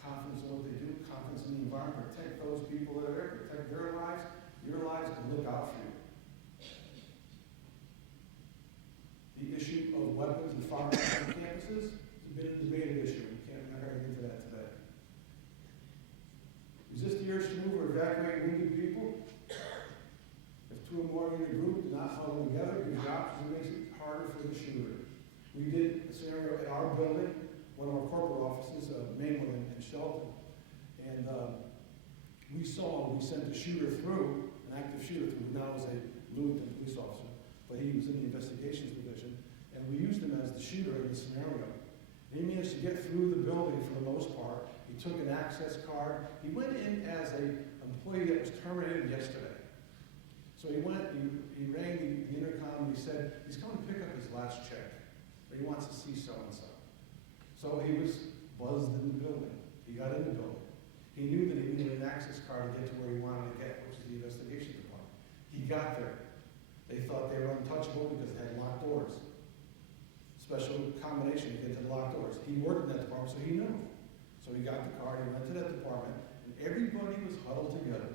confidence in what they do, confidence in the environment, protect those people that are there, protect their lives, your lives, and look out for you. The issue of weapons and firearms on campuses has been a debated issue. We're not going to get into that today. Resist the urge to move or evacuate wounded people. If two or more in a group do not huddle together, gives you options and makes it harder for the shooter. We did a scenario at our building, one of our corporate offices, main one in Shelton, and we sent a shooter through, an active shooter through, who now is a Lewiston police officer, but he was in the investigations division, and we used him as the shooter in the scenario. He managed to get through the building for the most part. He took an access card. He went in as an employee that was terminated yesterday. So he went, he rang the intercom, and he said, he's coming to pick up his last check, but he wants to see so-and-so. So he was buzzed in the building. He got in the building. He knew that he needed an access card to get to where he wanted to get, which is the investigation department. He got there. They thought they were untouchable because they had locked doors. Special combination to get to the locked doors. He worked in that department, so he knew. So he got the card, he went to that department, and everybody was huddled together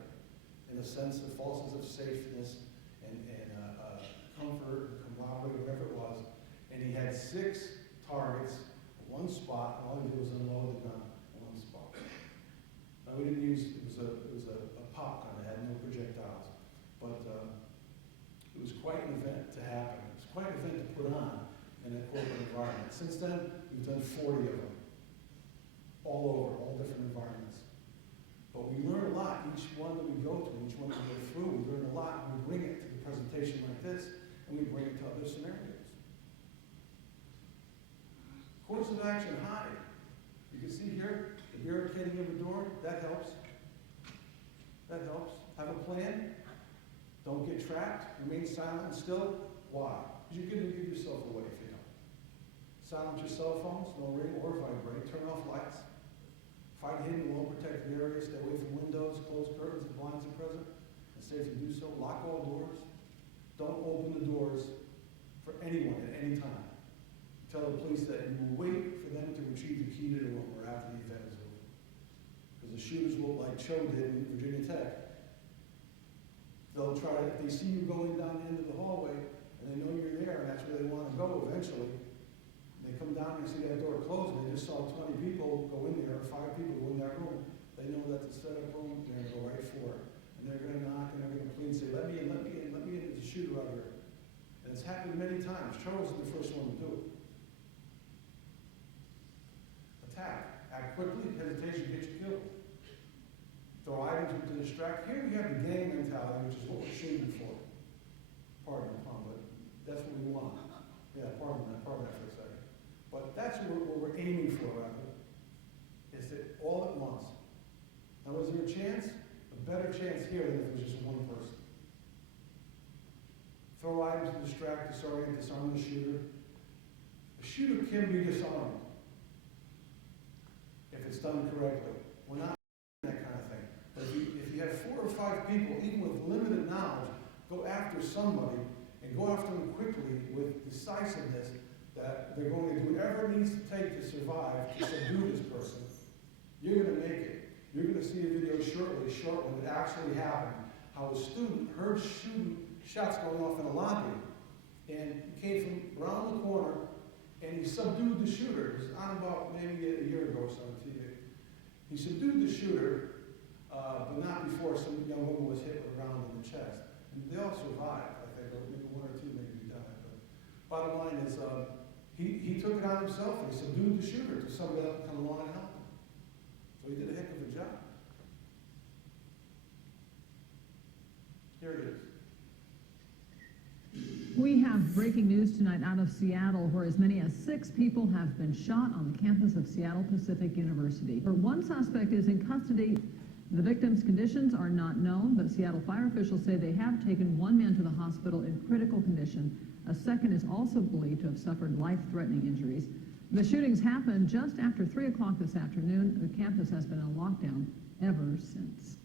in a sense of false sense of safeness and comfort, camaraderie, whatever it was. And he had 6 targets, one spot, and all he did was unload the gun in one spot. Now we didn't use, it was a pop gun, it had no projectiles. But it was quite an event to happen. It was quite an event to put on in a corporate environment. Since then, we've done 40 of them, all over, all different environments. But we learn a lot. Each one that we go to, each one that we go through, we learn a lot, and we bring it to the presentation like this, and we bring it to other scenarios. Course of action, hide. You can see here, the barricading of the door, that helps. That helps. Have a plan. Don't get trapped. Remain silent and still. Why? Because you're going to give yourself away if you don't. Silence your cell phones, no ring or vibrate. Turn off lights. Find hidden, well-protected areas. Stay away from windows, close curtains if blinds are present. It's safe to do so. Lock all doors. Don't open the doors for anyone at any time. Tell the police that you will wait for them to retrieve the key to the room or after the event is over. Because the shooters will, like Cho did in Virginia Tech, they'll try to, if they see you going down the end of the hallway, and they know you're there, and that's where they want to go eventually, and they come down and see that door closed, and they just saw 20 people go in there, or 5 people go in that room. They know that's a setup room, they're going to go right for it. And they're going to knock, and they're going to plead and say, let me in, let me in, let me in, there's a shooter out here. And it's happened many times. Cho wasn't the first one to do it. Attack. Act quickly, hesitation gets you killed. Throw items to distract. Here we have the gang mentality, which is what we're shooting for. Pardon the pun, but that's what we want. Yeah, pardon that for a second. But that's what we're aiming for, rather, is that all at once. Now, is there a chance? A better chance here than if it was just one person. Throw items to distract, disorient, disarm the shooter. A shooter can be disarmed if it's done correctly. We're not doing that kind of thing. But if you have 4 or 5 people, even with limited knowledge, go after somebody and go after them quickly with decisiveness, that they're going to do whatever it needs to take to survive, to subdue this person. You're going to make it. You're going to see a video shortly when it actually happened, how a student heard shots going off in a lobby, and he came from around the corner, and he subdued the shooter. It was on about maybe a year ago or so on TV. He subdued the shooter, but not before some young woman was hit with a round in the chest. And they all survived, I think, or maybe one or two maybe died. But bottom line is, he took it on himself and he subdued the shooter to somebody else to come along and help him. So he did a heck of a job. Here it is. We have breaking news tonight out of Seattle, where as many as 6 people have been shot on the campus of Seattle Pacific University. One suspect is in custody. The victim's conditions are not known, but Seattle fire officials say they have taken one man to the hospital in critical condition. A second is also believed to have suffered life-threatening injuries. The shootings happened just after 3 o'clock this afternoon. The campus has been on lockdown ever since.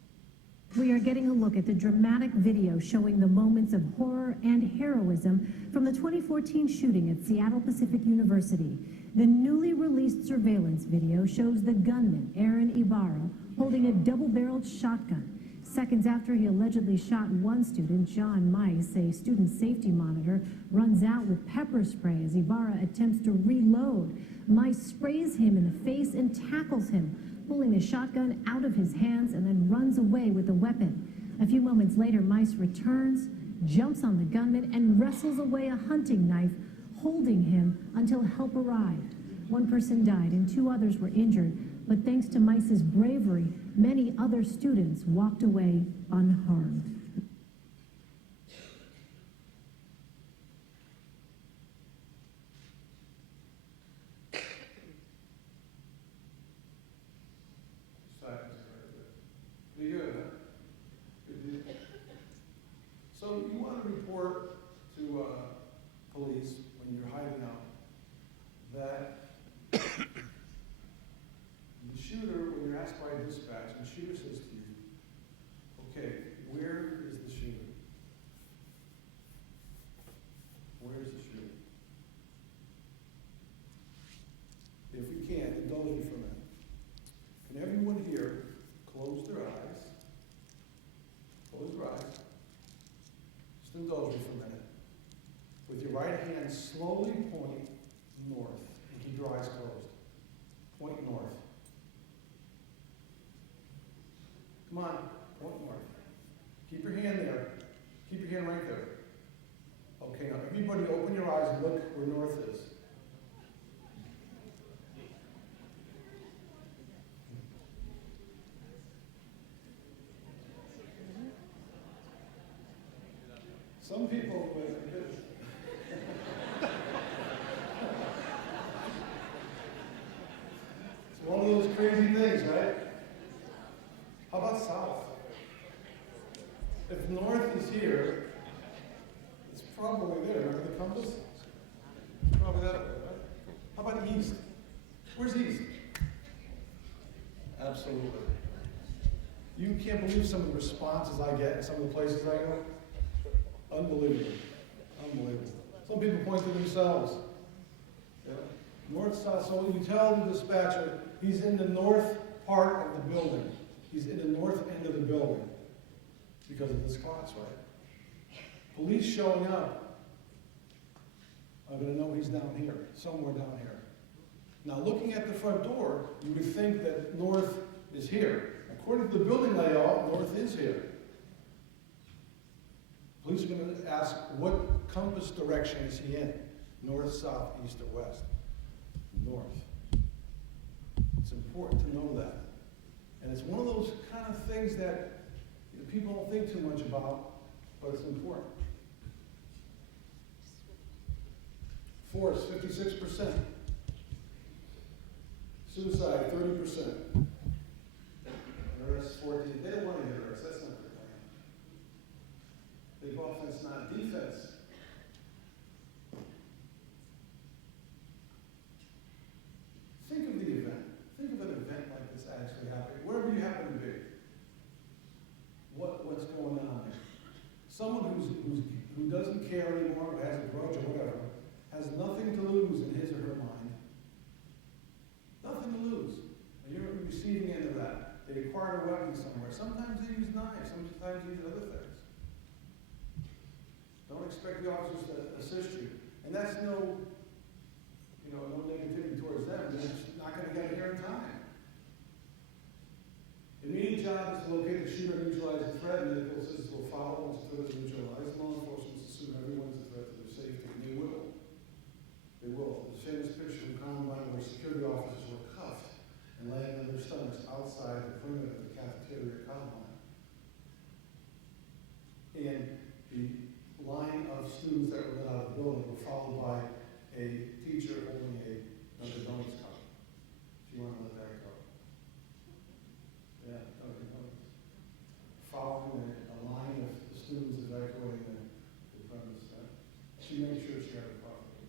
We are getting a look at the dramatic video showing the moments of horror and heroism from the 2014 shooting at Seattle Pacific University. The newly released surveillance video shows the gunman, Aaron Ibarra, holding a double-barreled shotgun. Seconds after he allegedly shot one student, John Mice, a student safety monitor, runs out with pepper spray as Ibarra attempts to reload. Mice sprays him in the face and tackles him, pulling the shotgun out of his hands and then runs away with the weapon. A few moments later, Mice returns, jumps on the gunman, and wrestles away a hunting knife, holding him until help arrived. One person died and 2 others were injured, but thanks to Mice's bravery, many other students walked away unharmed. Pretty good, huh? Good deal. So you want to report to police when you're hiding out that the shooter, when you're asked by a dispatch, and the shooter says to you, okay, where is the shooter? Where is the shooter? If we can, indulge me for a minute. Can everyone here close their eyes? Close your eyes. Just indulge me for a minute. With your right hand, slowly point north. And keep your eyes closed. Point north. Come on, point north. Keep your hand there. Keep your hand right there. Okay, now everybody open your eyes and look where north is. Some people it's one of those crazy things, right? How about south? If north is here, it's probably there. Remember the compass? It's probably that way, right? How about east? Where's east? Absolutely. You can't believe some of the responses I get in some of the places I go. Unbelievable. Unbelievable. Some people point to themselves. Yeah. North, south. So when you tell the dispatcher he's in the north part of the building, he's in the north end of the building because of this class, right? Police showing up are going to know he's down here, somewhere down here. Now, looking at the front door, you would think that north is here. According to the building layout, north is here. Police are going to ask, what compass direction is he in? North, south, east, or west? North. It's important to know that. And it's one of those kind of things that people don't think too much about, but it's important. Force, 56%. Suicide, 30%. Arrests, 14%. They don't want to get arrested. That's not their plan. Big offense, not defense. Think of the event. Think of an event like this actually happening, wherever you happen to be. What's going on there? Someone who doesn't care anymore, or has a grudge or whatever, has nothing to lose they acquired a weapon somewhere. Sometimes they use knives, sometimes they use other things. Don't expect the officers to assist you. And that's no negativity towards them. They're just not going to get here in time. The immediate job is to locate the shooter and neutralize the threat. Medical assistance will follow once the threat is neutralized. Law enforcement assume everyone's a threat to their safety, and they will. They will. There's a famous picture from Columbine where security officers were cuffed and laying on their stomachs outside the perimeter of the cafeteria at Columbine. And the line of students that were let out of the building were followed by a teacher holding another donuts cup. If you want to let that go. Yeah, Dunkin' Donuts. Following a line of students evacuating the premise. She made sure she had it properly.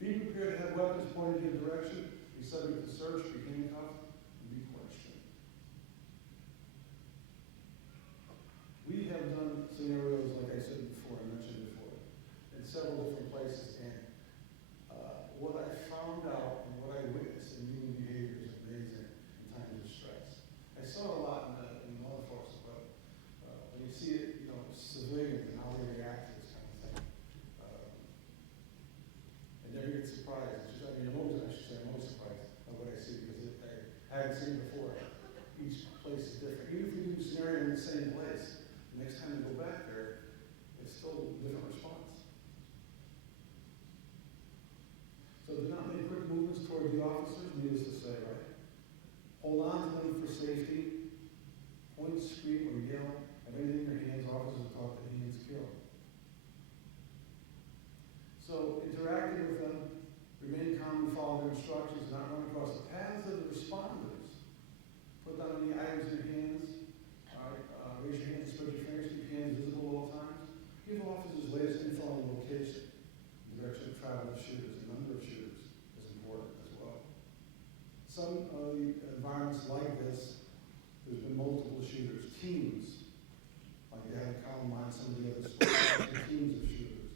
Be prepared to have weapons pointed in your direction, be subject to search, be handcuffed, and be questioned. We have done scenarios, like I said before, I mentioned before, in several different places, and what I found out and what I witnessed in human behavior is amazing in times of stress. I saw it a lot in law enforcement, but when you see it, civilians and how they react to this kind of thing, I never get surprised. I'm always surprised by what I see because I haven't seen it before. Each place is different. Even if we do a scenario in the same place, the next time we go back there, it's still a different response. So do not make quick movements toward the officers, needless to say, right? Hold on to them for safety. Point, scream, or yell. Have anything in your hands, officers are taught that hands kill. So interacting with them, remain calm and follow their instructions, not run across the paths of the responders. Put down any items in your hands. All right, raise your hands, spread your fingers, keep your hands visible at all times. Give officers latest info on the location, direction of travel of shooters, the number of shooters is important as well. Some of the environments like this, there's been multiple shooters, teams, like they had in Columbine, some of the other schools, teams of shooters,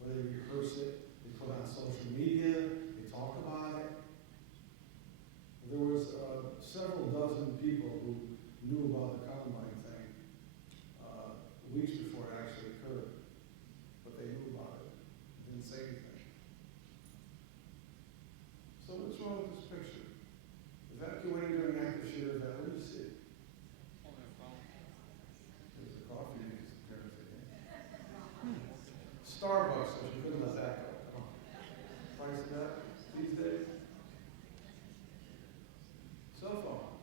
where they rehearse it, they put it on social media, they talk about it. There was several dozen people who knew about the Columbine thing weeks before it actually occurred, but they knew about it, didn't say anything. So what's wrong with this picture? Evacuating during active shooter event. What do you see? There's a coffee maker's appearance again. Starbucks, so you couldn't let that go. Come on. Price of that these days? Cell phone.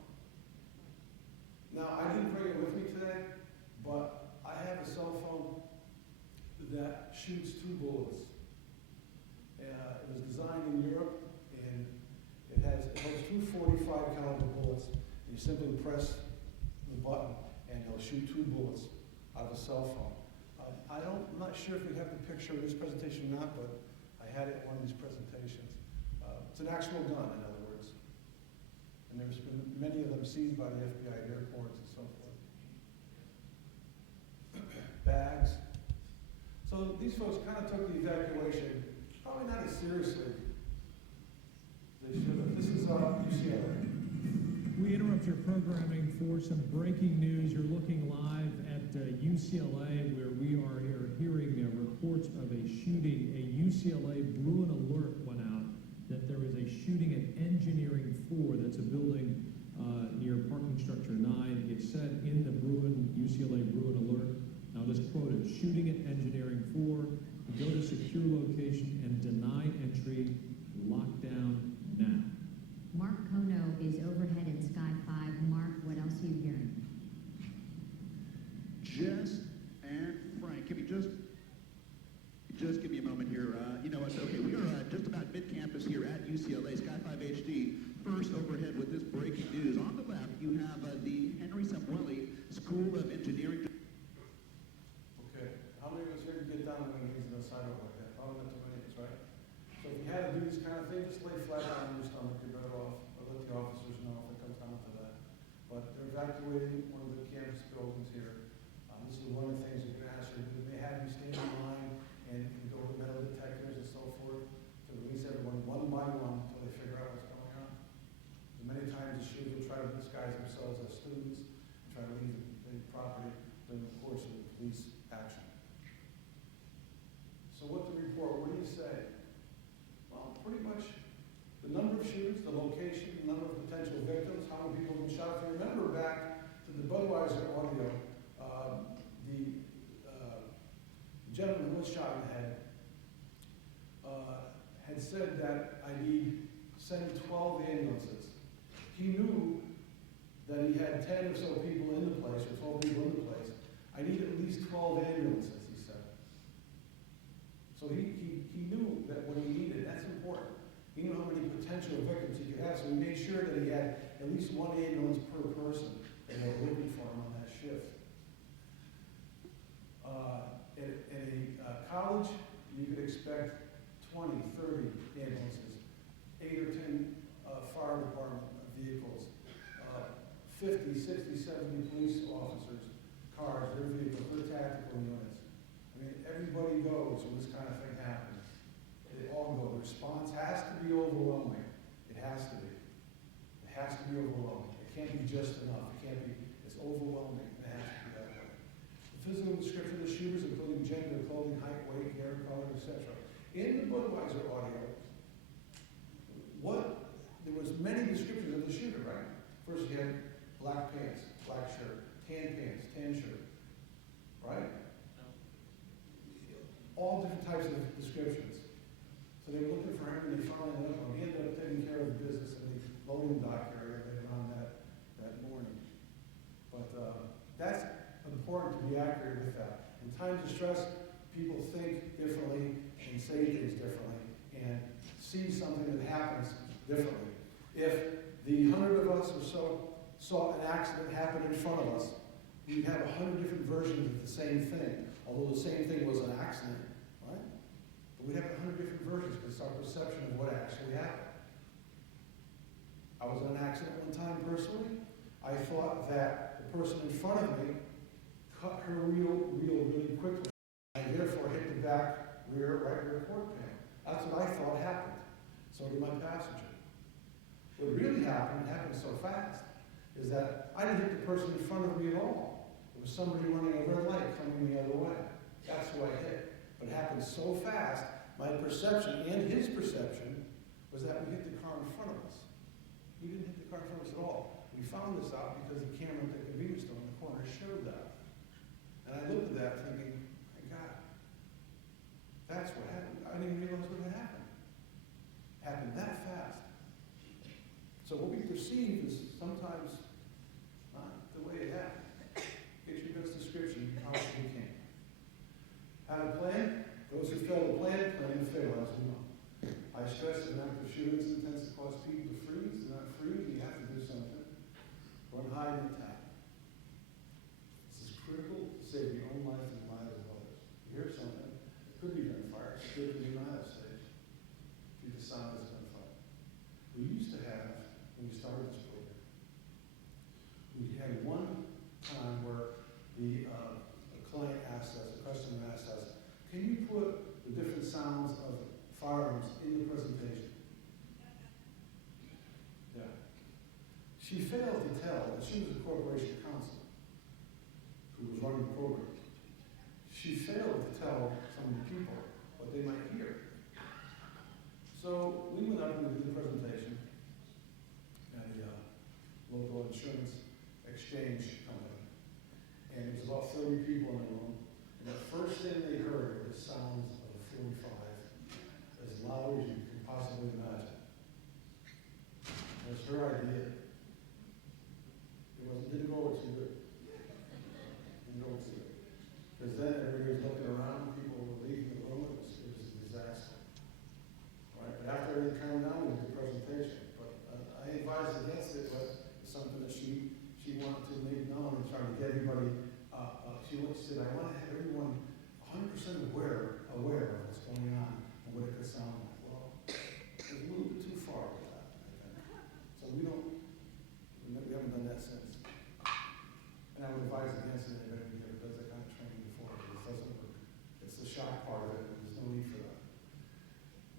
Now, I didn't bring it with me today, but I have a cell phone that shoots 2 bullets. It was designed in Europe, and it holds 2 45 caliber bullets. You simply press the button, and it'll shoot 2 bullets out of a cell phone. I'm not sure if we have the picture of this presentation or not, but I had it in one of these presentations. It's an actual gun, in other words. And there's been many of them seized by the FBI at airports and so forth. Bags. So these folks kind of took the evacuation probably not as seriously as they should have. This is UCLA. We interrupt your programming for some breaking news. You're looking live at UCLA, where we are hearing reports of a shooting. A UCLA Bruin alert went out that there is a shooting at Engineering 4. That's a building near parking structure 9. It said in the UCLA Bruin alert, now just quoted, shooting at Engineering 4, go to secure location and deny entry, lockdown now. Mark Kono is overhead in Sky 5. Mark, what else are you hearing? Jess and Frank, can you just give me a moment here? It's okay. We are just about mid-campus here at UCLA, Sky 5 HD. First overhead with this breaking news. On the left, you have the Henry Samueli School of Engineering. Okay. How many of us here can get down on their knees on the sidewalk like that? Probably not too many of us, right? So if you had to do this kind of thing, just lay flat down on your stomach. You're better off. Or let the officers know if it comes down to that. But they're evacuating one of the campus buildings here. This is one of the things they're going to ask you to do. They have you stand in line and go to metal detectors and so forth to release everyone one by one until they figure out what's going on. As many times police action. So what to report? What do you say? Well, pretty much the number of shooters, the location, the number of potential victims, how many people have been shot. If you remember back to the Budweiser audio, the gentleman who was shot in the head had said that I need send 12 ambulances. He knew that he had 10 or so people in the place, or 12 people in the place. I need at least 12 ambulances, he said. So he knew that what he needed, that's important. He knew how many potential victims he could have, so he made sure that he had at least one ambulance per person that they were looking for him on that shift. In a college, you could expect 20, 30 ambulances, 8 or 10 fire department vehicles, 50, 60, 70 police officers, cars, their vehicles, their tactical units. I mean, everybody goes when this kind of thing happens. They all go. The response has to be overwhelming. It has to be. It has to be overwhelming. It can't be just enough. It can't be, it's overwhelming. It has to be that way. The physical description of the shooters, including gender, clothing, height, weight, hair color, etc. In the Budweiser audio, there was many descriptions of the shooter, right? First you had black pants, black shirt, tan shirt, right? All different types of descriptions. So they were looking for him and they finally ended up on. He ended up taking care of the business in the loading dock area later on that morning. But that's important to be accurate with that. In times of stress, people think differently and say things differently and see something that happens differently. If the 100 of us or so saw an accident happen in front of us, we'd have 100 different versions of the same thing, although the same thing was an accident, right? But we'd have 100 different versions because it's our perception of what actually happened. I was in an accident one time personally. I thought that the person in front of me cut her wheel really quickly. I therefore hit the back right rear quarter panel. That's what I thought happened. So did my passenger. What really happened so fast, is that I didn't hit the person in front of me at all. It was somebody running a red light coming the other way. That's who I hit. But it happened so fast, my perception and his perception was that we hit the car in front of us. We didn't hit the car in front of us at all. We found this out because the camera at the convenience store in the corner showed that. And I looked at that thinking, my God, that's what happened. I didn't even realize what had happened. It happened that fast. So what we perceive is sometimes not the way it happened. Get your best description how you can. Have a plan. Those who fail to plan to fail, as we know. I stress that an active shooter tends to cause people to freeze. They're not freeze, you have to do something. Run, hide, and attack. This is critical to save your own life and the lives of others. You hear something, it could be gunfire, it could be United States. If you decide it's gunfire. We used to have, when we started this program, we had one time where a client asked us, a customer asked us, can you put the different sounds of firearms in the presentation? Yeah. She failed to tell that she was a corporation counsel who was running the program. She failed to tell some of the people what they might hear. So we went up and we did the presentation at a local insurance exchange company. And there was about 30 people in the room. And the first thing they heard were the sounds of a 45, as loud as you can possibly imagine. It was her idea. Didn't go over too good. Didn't go over too good. Because then everybody was looking around, people were leaving the room, it was a disaster. Right? But after everything calmed down, we did the presentation. But I advised against it, but it's something that she wanted to make known and try to get everybody. She said, I want to have everyone 100% aware of what's going on and what it could sound like. Well, it's a little bit too far with that, I think. So we haven't done that since. And I would advise against it if anybody does that kind of training before, because it doesn't work. It's the shock part of it, and there's no need for that.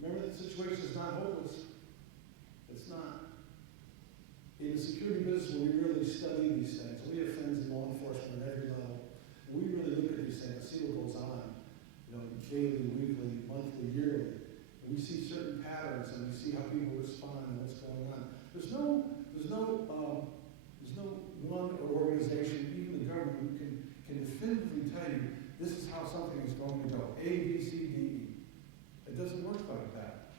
Remember, the situation is not hopeless. It's not. In the security business, when we really study these things, we have friends in law enforcement at every level, and we really look at these you're saying, let's see what goes on, daily, weekly, monthly, yearly. And we see certain patterns, and we see how people respond and what's going on. There's no one organization, even the government, who can definitively tell you this is how something is going to go. A, B, C, D, E. It doesn't work like that.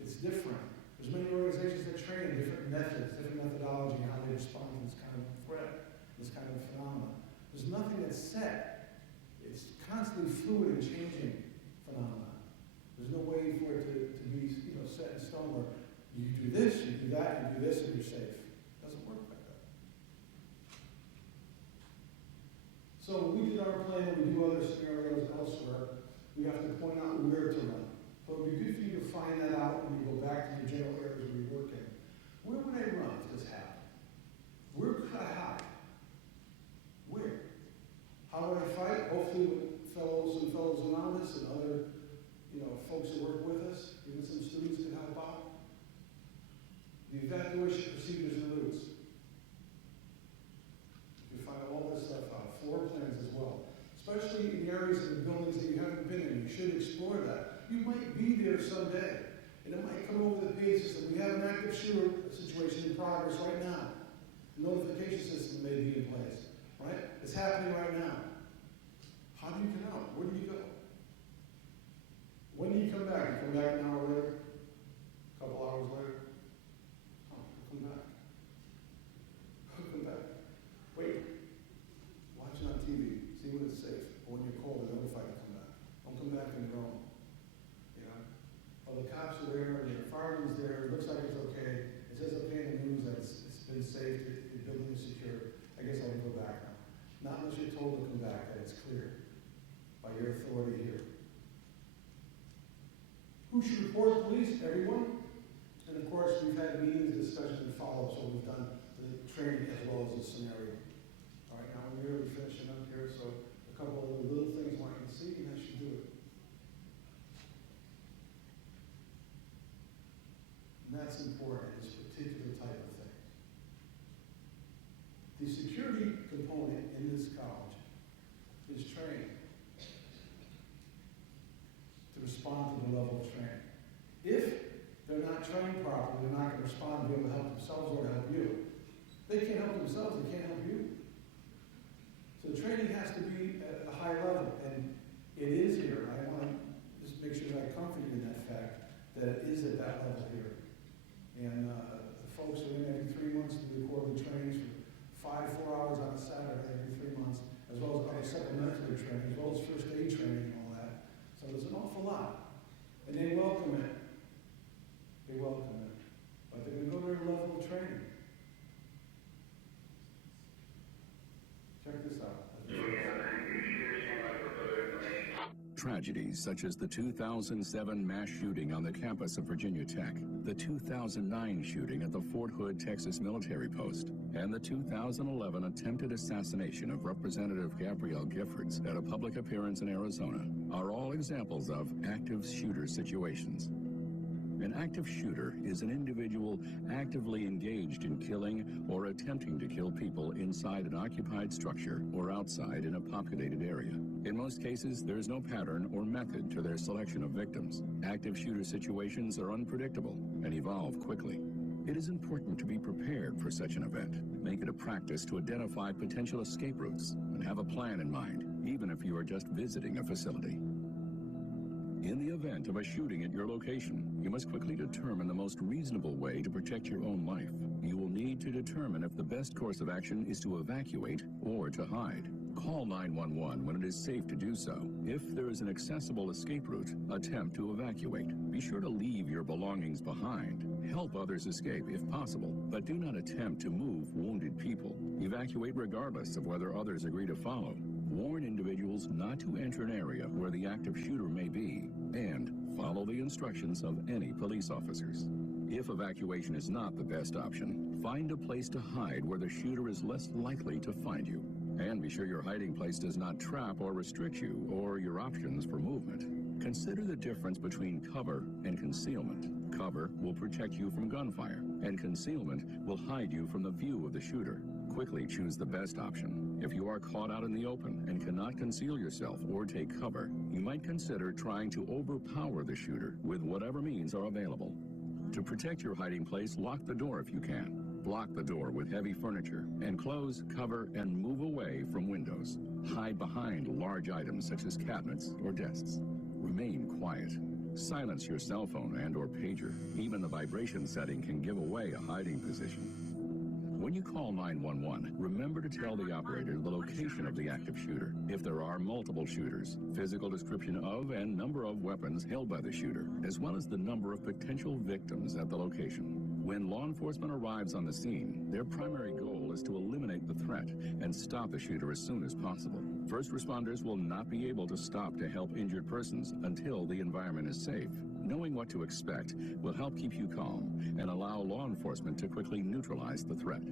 It's different. There's many organizations that train different methods, different methodology, how they respond to this kind of threat, this kind of phenomenon. There's nothing that's set. It's constantly fluid and changing phenomenon. There's no way for it to be set in stone where you do this, you do that, you do this, and you're safe. It doesn't work like that. So we did our plan, we do other scenarios elsewhere. We have to point out where to run. So it would be good for you to find that out when you go back to your general areas where you work in. Where would I run if this happened? Where could I hide? Where? How would I fight? Hopefully with fellows around us and other folks that work with us, even some students can help out. The evacuation procedures and routes. You find all this stuff out. Floor plans as well. Especially in areas of the buildings that you haven't been in. You should explore that. You might be there someday. And it might come over the page system. We have an active shooter situation in progress right now. The notification system may be in place. Right? It's happening right now. How do you get out? Where do you go? When do you come back? You come back an hour later? A couple hours later? Oh, come back. Come back. Wait. Watch it on TV. See when it's safe. Or when you're called, they're notified to come back. Don't come back on your own. Well, the cops are there, and the fireman's there. It looks like it's okay. It says okay in the news that it's been safe, the building is secure. I guess I can go back now. Not unless you're told to come back, that it's clear by your authority here. Who should report to police? Everyone. And of course, we've had meetings, discussions, and follow-up, so we've done the training as well as the scenario. All right, now we're nearly finishing up here, so a couple of little things I want you to see, and I should do it. And that's important, this particular type of thing. The security component in this college is training to respond to the level of training. If they're not trained properly, they're not going to respond to be able to help themselves or to help you. They can't help themselves, they can't help you. So training has to be at a high level, and it is here. I want to just make sure that I comfort you in that fact, that it is at that level here. And the folks are in every 3 months to do quarterly trainings for 4 hours on a Saturday every 3 months, as well as other supplementary training, as well as first aid training and all that. So there's an awful lot. And they welcome it. They welcome it. But they're going to go to their level of training. Check this out. Tragedies such as the 2007 mass shooting on the campus of Virginia Tech, the 2009 shooting at the Fort Hood, Texas military post, and the 2011 attempted assassination of Representative Gabrielle Giffords at a public appearance in Arizona are all examples of active shooter situations. An active shooter is an individual actively engaged in killing or attempting to kill people inside an occupied structure or outside in a populated area. In most cases, there is no pattern or method to their selection of victims. Active shooter situations are unpredictable and evolve quickly. It is important to be prepared for such an event. Make it a practice to identify potential escape routes and have a plan in mind, even if you are just visiting a facility. In the event of a shooting at your location, you must quickly determine the most reasonable way to protect your own life. You will need to determine if the best course of action is to evacuate or to hide. Call 911 when it is safe to do so. If there is an accessible escape route, attempt to evacuate. Be sure to leave your belongings behind. Help others escape if possible, but do not attempt to move wounded people. Evacuate regardless of whether others agree to follow. Warn individuals not to enter an area where the active shooter may be, and follow the instructions of any police officers. If evacuation is not the best option, find a place to hide where the shooter is less likely to find you. And be sure your hiding place does not trap or restrict you or your options for movement. Consider the difference between cover and concealment. Cover will protect you from gunfire, and concealment will hide you from the view of the shooter. Quickly choose the best option. If you are caught out in the open and cannot conceal yourself or take cover, you might consider trying to overpower the shooter with whatever means are available. To protect your hiding place, lock the door if you can. Block the door with heavy furniture and close, cover, and move away from windows. Hide behind large items such as cabinets or desks. Remain quiet. Silence your cell phone and/or pager. Even the vibration setting can give away a hiding position. When you call 911, remember to tell the operator the location of the active shooter. If there are multiple shooters, physical description of and number of weapons held by the shooter, as well as the number of potential victims at the location. When law enforcement arrives on the scene, their primary goal is to eliminate the threat and stop the shooter as soon as possible. First responders will not be able to stop to help injured persons until the environment is safe. Knowing what to expect will help keep you calm and allow law enforcement to quickly neutralize the threat.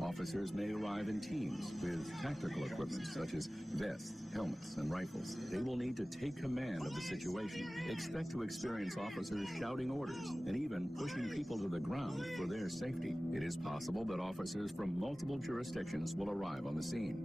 Officers may arrive in teams with tactical equipment such as vests, helmets, and rifles. They will need to take command of the situation. Expect to experience officers shouting orders and even pushing people to the ground for their safety. It is possible that officers from multiple jurisdictions will arrive on the scene.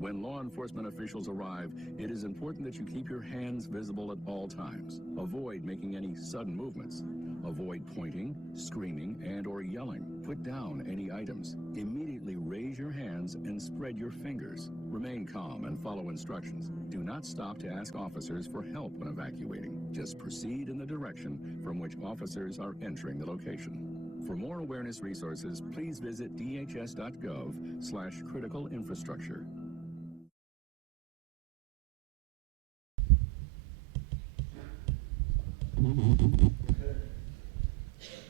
When law enforcement officials arrive, it is important that you keep your hands visible at all times. Avoid making any sudden movements. Avoid pointing, screaming, and/or yelling. Put down any items. Immediately raise your hands and spread your fingers. Remain calm and follow instructions. Do not stop to ask officers for help when evacuating. Just proceed in the direction from which officers are entering the location. For more awareness resources, please visit dhs.gov/critical infrastructure. Okay.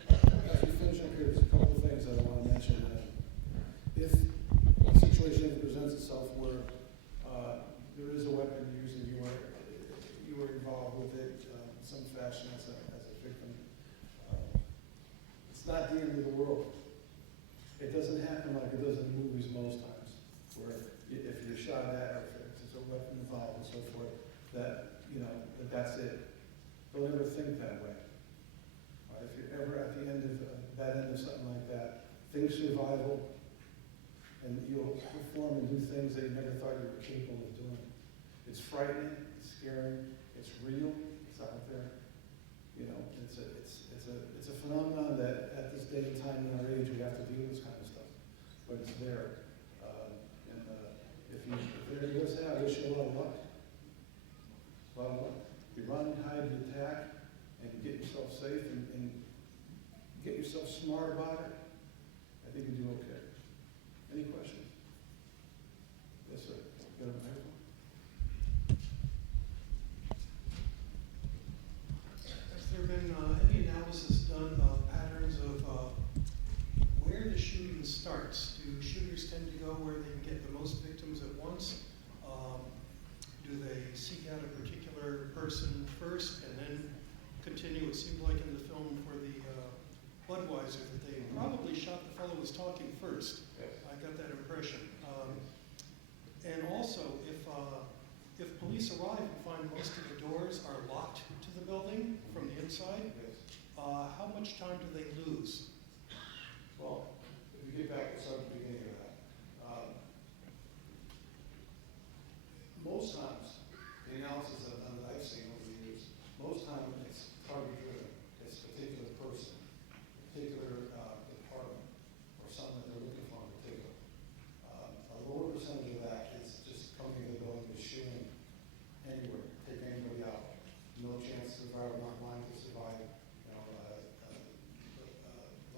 As we finish up here, there's a couple of things that I want to mention. If a situation presents itself where there is a weapon used and you were involved with it in some fashion as a victim, it's not the end of the world. It doesn't happen like it does in the movies most times, where if you're shot at or if there's a weapon involved and so forth, that's it. Don't ever think that way. If you're ever at the end of that end of something like that, think survival, and you'll perform and do things that you never thought you were capable of doing. It's frightening, it's scary, it's real, it's out there. It's a phenomenon that at this day and time in our age we have to deal with this kind of stuff, but it's there. If there goes out, I wish you a lot of luck. A lot of luck. You run, hide, you attack, and you get yourself safe and get yourself smart about it. I think you do okay. Any questions? Yes, sir. Got a microphone? Has there been any analysis done of patterns of where the shooting starts? Do shooters tend to go where they can get the most victims at once? Do they seek out a particular person first and then continue? It seemed like in the film for the Budweiser that they probably shot the fellow who was talking first. Yes. I got that impression. And also, if police arrive and find most of the doors are locked to the building from the inside, Yes. How much time do they lose? Well, if you get back to the beginning of that, most times, the analysis that I've seen over the years, most times it's target driven. It's a particular person, a particular department, or something that they're looking for in particular. A lower percentage of that is just coming to the building and shooting anywhere, take anybody out. No chance to survive, not lying to survive. A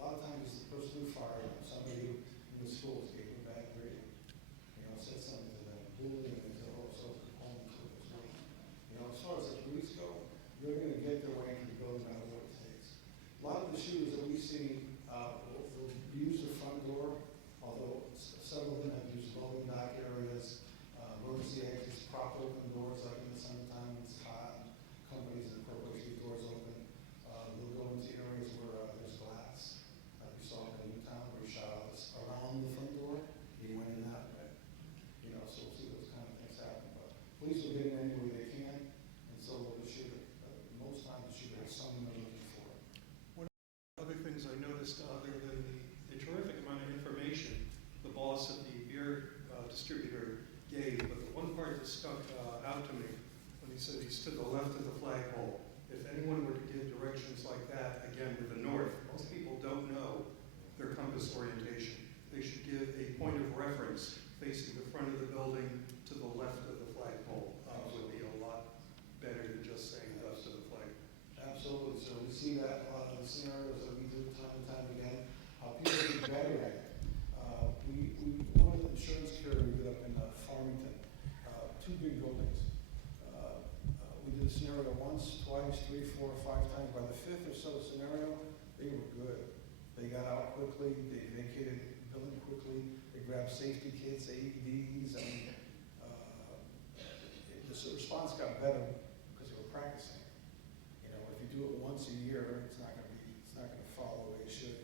stuck out to me when he said he's to the left of the flagpole. If anyone were to give directions like that, again with the north, most people don't know their compass orientation. They should give a point of reference facing the front of the building to the left of the flagpole. Would be a lot better than just saying left of the flag. Absolutely. So we see that a lot of the scenarios that we do time and time again. People get better at it. One of the insurance carrier we did up in Farmington, two big buildings. We did a scenario once, twice, 3, 4, 5 times. By the fifth or so scenario, they were good. They got out quickly. They vacated the building quickly. They grabbed safety kits, AEDs, and the response got better because they were practicing. You know, if you do it once a year, it's not going to follow the way it should.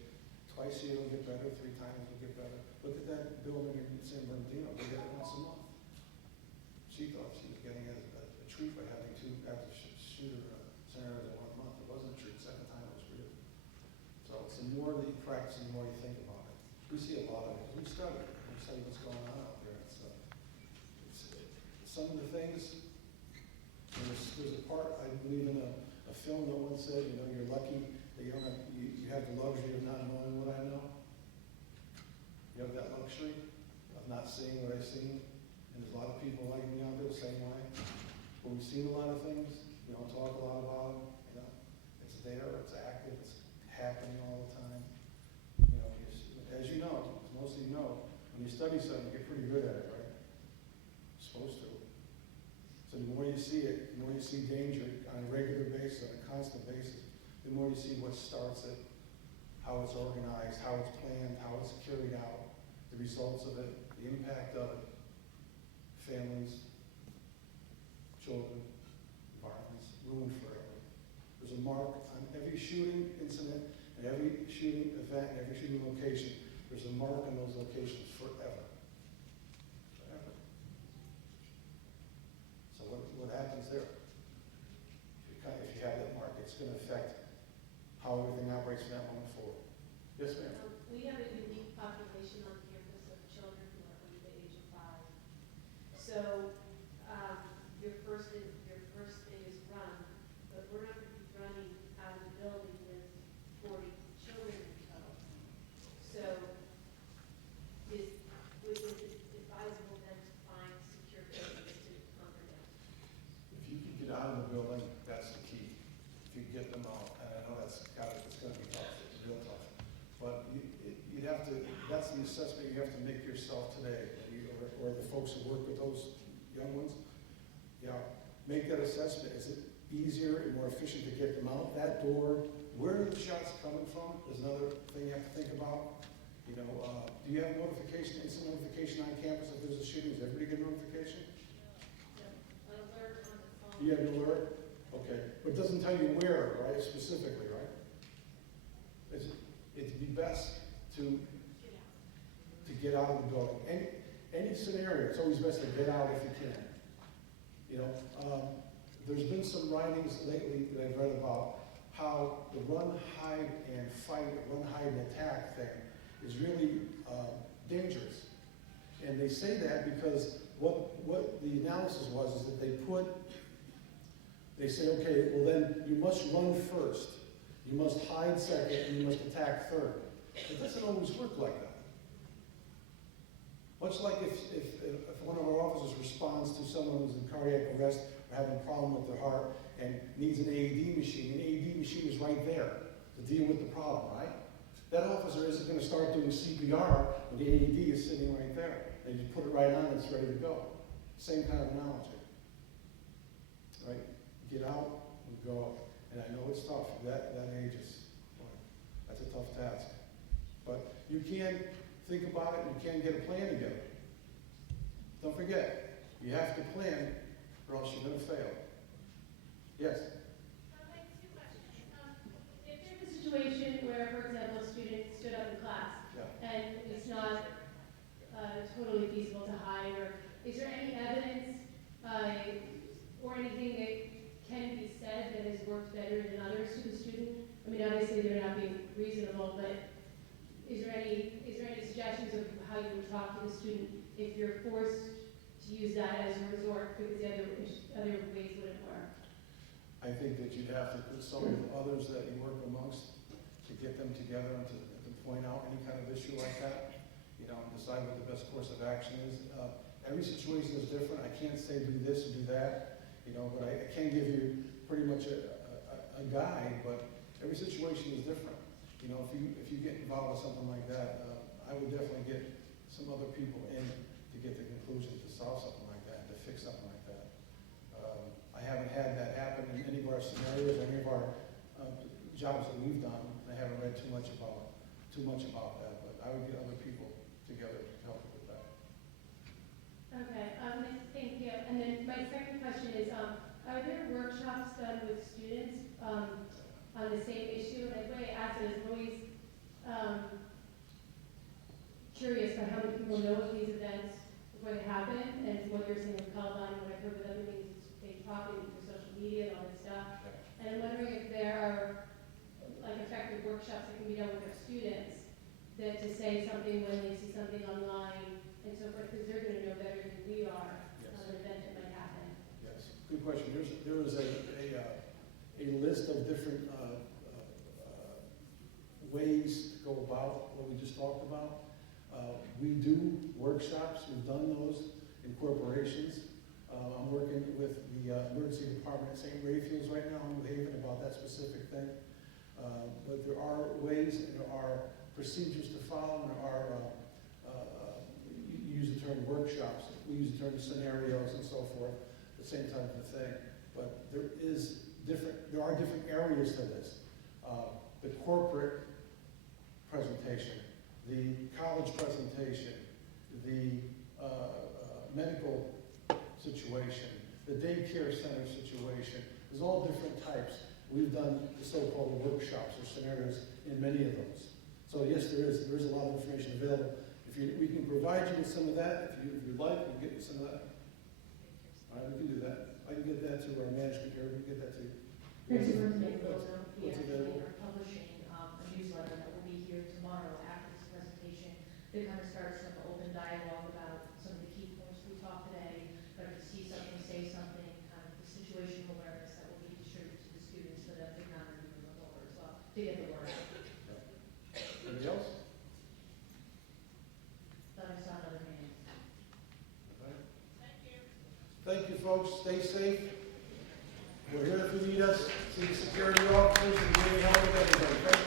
Twice a year it'll get better. 3 times it'll get better. Look at that building in San Bernardino. They get it once a month. She thought she was getting a treat by having 2 active shooter scenarios in 1 month. It wasn't a treat. Second time it was real. So it's the more that you practice, the more you think about it. We see a lot of it. We study what's going on out there. It's some of the things. There's a part, I believe, in a film that once said, you know, you're lucky that you have the luxury of not knowing what I know. You have that luxury of not seeing what I've seen. And there's a lot of people like me out there the same way. But we've seen a lot of things. We don't talk a lot about them. You know, it's there, it's active, it's happening all the time. You know, as you know, as most of you know, when you study something, you get pretty good at it, right? You're supposed to. So the more you see it, the more you see danger on a regular basis, on a constant basis, the more you see what starts it, how it's organized, how it's planned, how it's carried out, the results of it, the impact of it, families, children, environments, ruined forever. There's a mark on every shooting incident, and every shooting event, and every shooting location. There's a mark on those locations forever. Forever. So what happens there? If you have that mark, it's going to affect how everything operates from that moment forward. Yes, ma'am. We have a unique population on campus of children who are under the age of 5. So your first thing is run, but we're not going to be running out of the building with 40 children in tow. So is it advisable then to find secure places to congregate? If you can get out of the building, that's the key. If you get them out, and I know it's going to be tough, it's real tough. But you'd have to, that's the assessment you have to make yourself today, or the folks who work with those young ones. You know, make that assessment. Is it easier and more efficient to get them out that door? Where are the shots coming from is another thing you have to think about. You know, do you have notification, instant notification on campus if there's a shooting? Does everybody get notification? An alert on the phone. You have an alert? Okay. But it doesn't tell you where, right, specifically, right? It'd be best to get out of the building. Any scenario, it's always best to get out if you can. You know, there's been some writings lately that I've read about how the run, hide, and fight, run, hide, and attack thing is really dangerous. And they say that because what the analysis was is that they say, okay, well then you must run first, you must hide second, and you must attack third. It doesn't always work like that. Much like if one of our officers responds to someone who's in cardiac arrest or having a problem with their heart and needs an AED machine, an AED machine is right there to deal with the problem, right? That officer isn't going to start doing CPR when the AED is sitting right there. They just put it right on and it's ready to go. Same kind of analogy. Right? Get out and go. And I know it's tough. That age is, that's a tough task. But you can think about it and you can get a plan together. Don't forget, you have to plan or else you're going to fail. Yes? I have 2 questions. If there's a situation where, for example, a student stood up in class and it's not totally feasible to hide, or is there any evidence or anything that can be said that has worked better than others to the student? I mean, obviously they're not being reasonable, but is there any suggestions of how you would talk to the student if you're forced use that as a resort because the other ways wouldn't work? I think that you'd have to put some of the others that you work amongst to get them together and to point out any kind of issue like that, you know, and decide what the best course of action is. Every situation is different. I can't say do this and do that, you know, but I can give you pretty much a guide, but every situation is different. You know, if you get involved with something like that, I would definitely get some other people in to get the conclusion to solve something like that, to fix something like that. I haven't had that happen in any of our scenarios, any of our jobs that we've done. I haven't read too much about that, but I would get other people together to help with that. Okay, thank you. And then my second question is, are there workshops done with students on the same issue? And the way I ask it is I'm always curious about how many people know of these events before they happen, and what you're saying with Columbine, what I've heard with other things, they talk through social media and all that stuff. And I'm wondering if there are like effective workshops that can be done with our students that to say something when they see something online and so forth, because they're going to know better than we are on an event that might happen. Yes, good question. There is a list of different ways to go about what we just talked about. We do workshops. We've done those in corporations. I'm working with the emergency department at St. Rayfield's right now in New Haven about that specific thing. But there are ways and there are procedures to follow, and there are, you use the term workshops, we use the term scenarios and so forth, the same type of thing. But there are different areas to this. The corporate presentation, the college presentation, the medical situation, the daycare center situation. There's all different types. We've done the so-called workshops or scenarios in many of those. So yes, there is a lot of information available. We can provide you with some of that. If you'd like, we can get you some of that. All right, we can do that. I can get that to our management here. We can get that to you. Next we're going to make a little note. We What's actually available? are publishing a newsletter that will be here tomorrow after this presentation that kind of starts an open dialogue about some of the key points we talked today, but to see something, say something, kind of the situational awareness that will be distributed to the students so that they're not going to look over as well, to get the word out. Anybody else? Thought I saw another hand. Right. Thank you, folks. Stay safe. We're here if you need us. See the security officers and be able to help with everybody. Thank you.